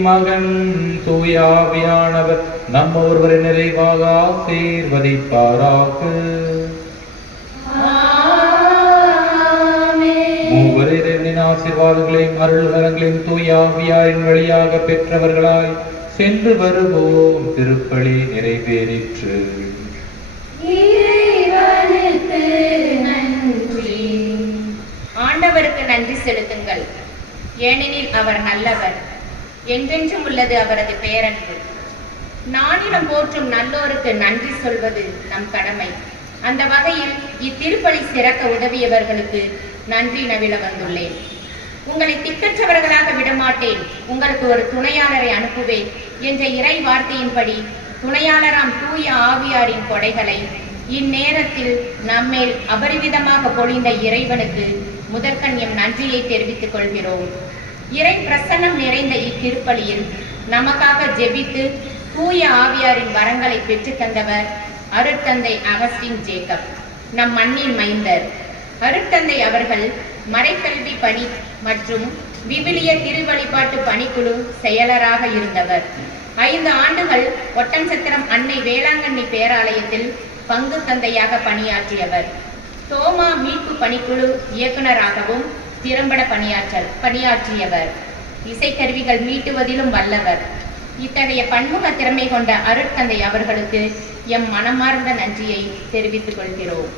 மகன், தூய ஆவியானவர் நம்ம ஒருவரை நிறைவாக ஆசீர்வதிப்பாராக. மூவர் இறைவனின் ஆசீர்வாதங்களையும் அருள் வரங்களையும் தூய ஆவியாரின் வழியாக பெற்றவர்களாய் சென்று வருவோம். திருப்பலி நிறைவேறிற்று. ஆண்டவருக்கு நன்றி செலுத்துங்கள், ஏனெனில் அவர் நல்லவர், என்றென்றும் உள்ளது அவரது பேரன்பு. நானிடம் போற்றும் நல்லோருக்கு நன்றி சொல்வது நம் கடமை. அந்த வகையில் இத்திருப்பலி சிறக்க உதவியவர்களுக்கு நன்றி நவில வந்துள்ளேன். உங்களை திக்கற்றவர்களாக விடமாட்டேன், உங்களுக்கு ஒரு துணையாளரை அனுப்புவேன் என்ற இறை வார்த்தையின்படி துணையாளராம் தூய ஆவியாரின் கொடைகளை இந்நேரத்தில் நம்மேல் அபரிவிதமாக பொழிந்த இறைவனுக்கு முதற்கண் எம் நன்றியை தெரிவித்துக் கொள்கிறோம். இறை பிரசன்னம் நிறைந்த இத்திருப்பலியில் நமக்காக ஜெபித்து தூய ஆவியாரின் வரங்களை பெற்று தந்தவர் அருட்தந்தை அகஸ்டின் ஜேக்கப், நம் மண்ணின் மைந்தர். அருட்தந்தை அவர்கள் மறைக்கல்வி பணி மற்றும் விவிலிய திருவழிபாட்டு பணிக்குழு செயலராக இருந்தவர். 5 ஆண்டுகள் ஒட்டன்சத்திரம் அன்னை வேளாங்கண்ணி பேராலயத்தில் பங்கு தந்தையாக பணியாற்றியவர். தோமா மீட்பு பணிக்குழு இயக்குநராகவும் திறம்பட பணியாற்றியவர். இசைக்கருவிகள் மீட்டுவதிலும் வல்லவர். இத்தகைய பன்முக திறமை கொண்ட அருட்தந்தை அவர்களுக்கு எம் மனமார்ந்த நன்றியை தெரிவித்துக் கொள்கிறோம்.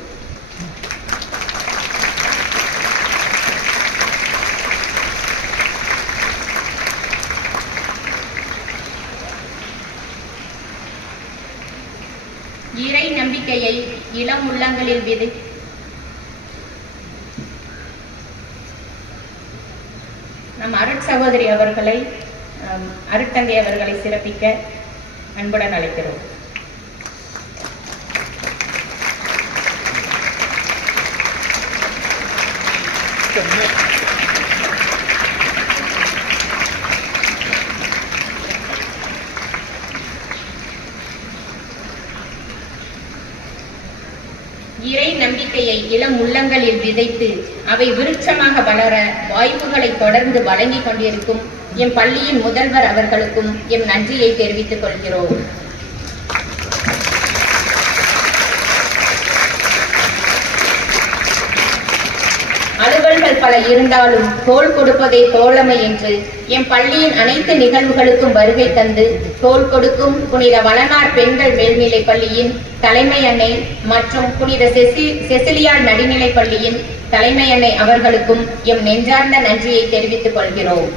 இறை நம்பிக்கையை இளம் உள்ளங்களில் நம் அருட்சகோதரி அவர்களை அருட்தந்தை அவர்களை சிறப்பிக்க அன்புடன் அழைக்கிறோம். இறை நம்பிக்கையை இளம் உள்ளங்களில் விதைத்து அவை விருட்சமாக வளர வாய்ப்புகளை தொடர்ந்து வழங்கிக் கொண்டிருக்கும் எம் பள்ளியின் முதல்வர் அவர்களுக்கும் எம் நன்றியை தெரிவித்துக் கொள்கிறோம். இன்னல்கள் பல இருந்தாலும் தோள் கொடுப்பதே தோழமை என்று எம் பள்ளியின் அனைத்து நிகழ்வுகளுக்கும் வருகை தந்து தோள் கொடுக்கும் புனித வளனார் பெண்கள் மேல்நிலைப் பள்ளியின் தலைமை அன்னை மற்றும் புனித செசிலியார் நடுநிலைப் பள்ளியின் தலைமை அன்னை அவர்களுக்கும் எம் நெஞ்சார்ந்த நன்றியை தெரிவித்துக் கொள்கிறோம்.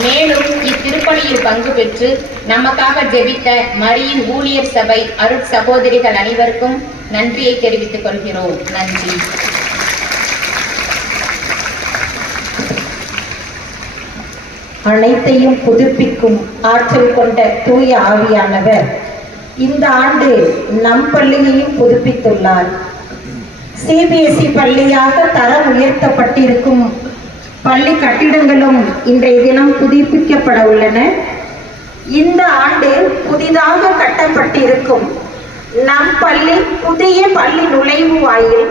மேலும் இத்திருப்பலியில் பங்கு பெற்று நமக்காக ஜெபித்த மரியின் ஊழியர் சபை அருட் சகோதரிகள் அனைவருக்கும் நன்றியை தெரிவித்துக் கொள்கிறோம். நன்றி. அனைத்தையும் புதுப்பிக்கும் ஆற்றல் கொண்ட தூய ஆவியானவர் இந்த ஆண்டு நம் பள்ளியையும் புதுப்பித்துள்ளார். சிபிஎஸ்இ பள்ளியாக தரம் உயர்த்தப்பட்டிருக்கும் பள்ளி கட்டிடங்களும் இன்றைய தினம் புதுப்பிக்கப்பட உள்ளன. இந்த ஆண்டு புதிதாக கட்டப்பட்டிருக்கும் நம் பள்ளி புதிய பள்ளி நுழைவு வாயில்,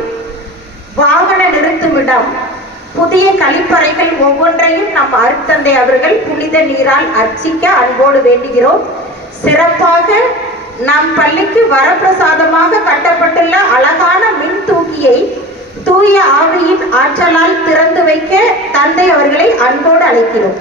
வாகன நிறுத்துமிடம், புதிய கழிப்பறைகள் ஒவ்வொன்றையும் நம் அருட்தந்தை அவர்கள் புனித நீரால் அர்ச்சிக்க அன்போடு வேண்டுகிறோம். சிறப்பாக நம் பள்ளிக்கு வரப்பிரசாதமாக கட்டப்பட்டுள்ள அழகான மின் தூக்கியை தூய ஆவியின் ஆற்றலால் திறந்து வைக்க தந்தை அவர்களை அன்போடு அழைக்கிறோம்.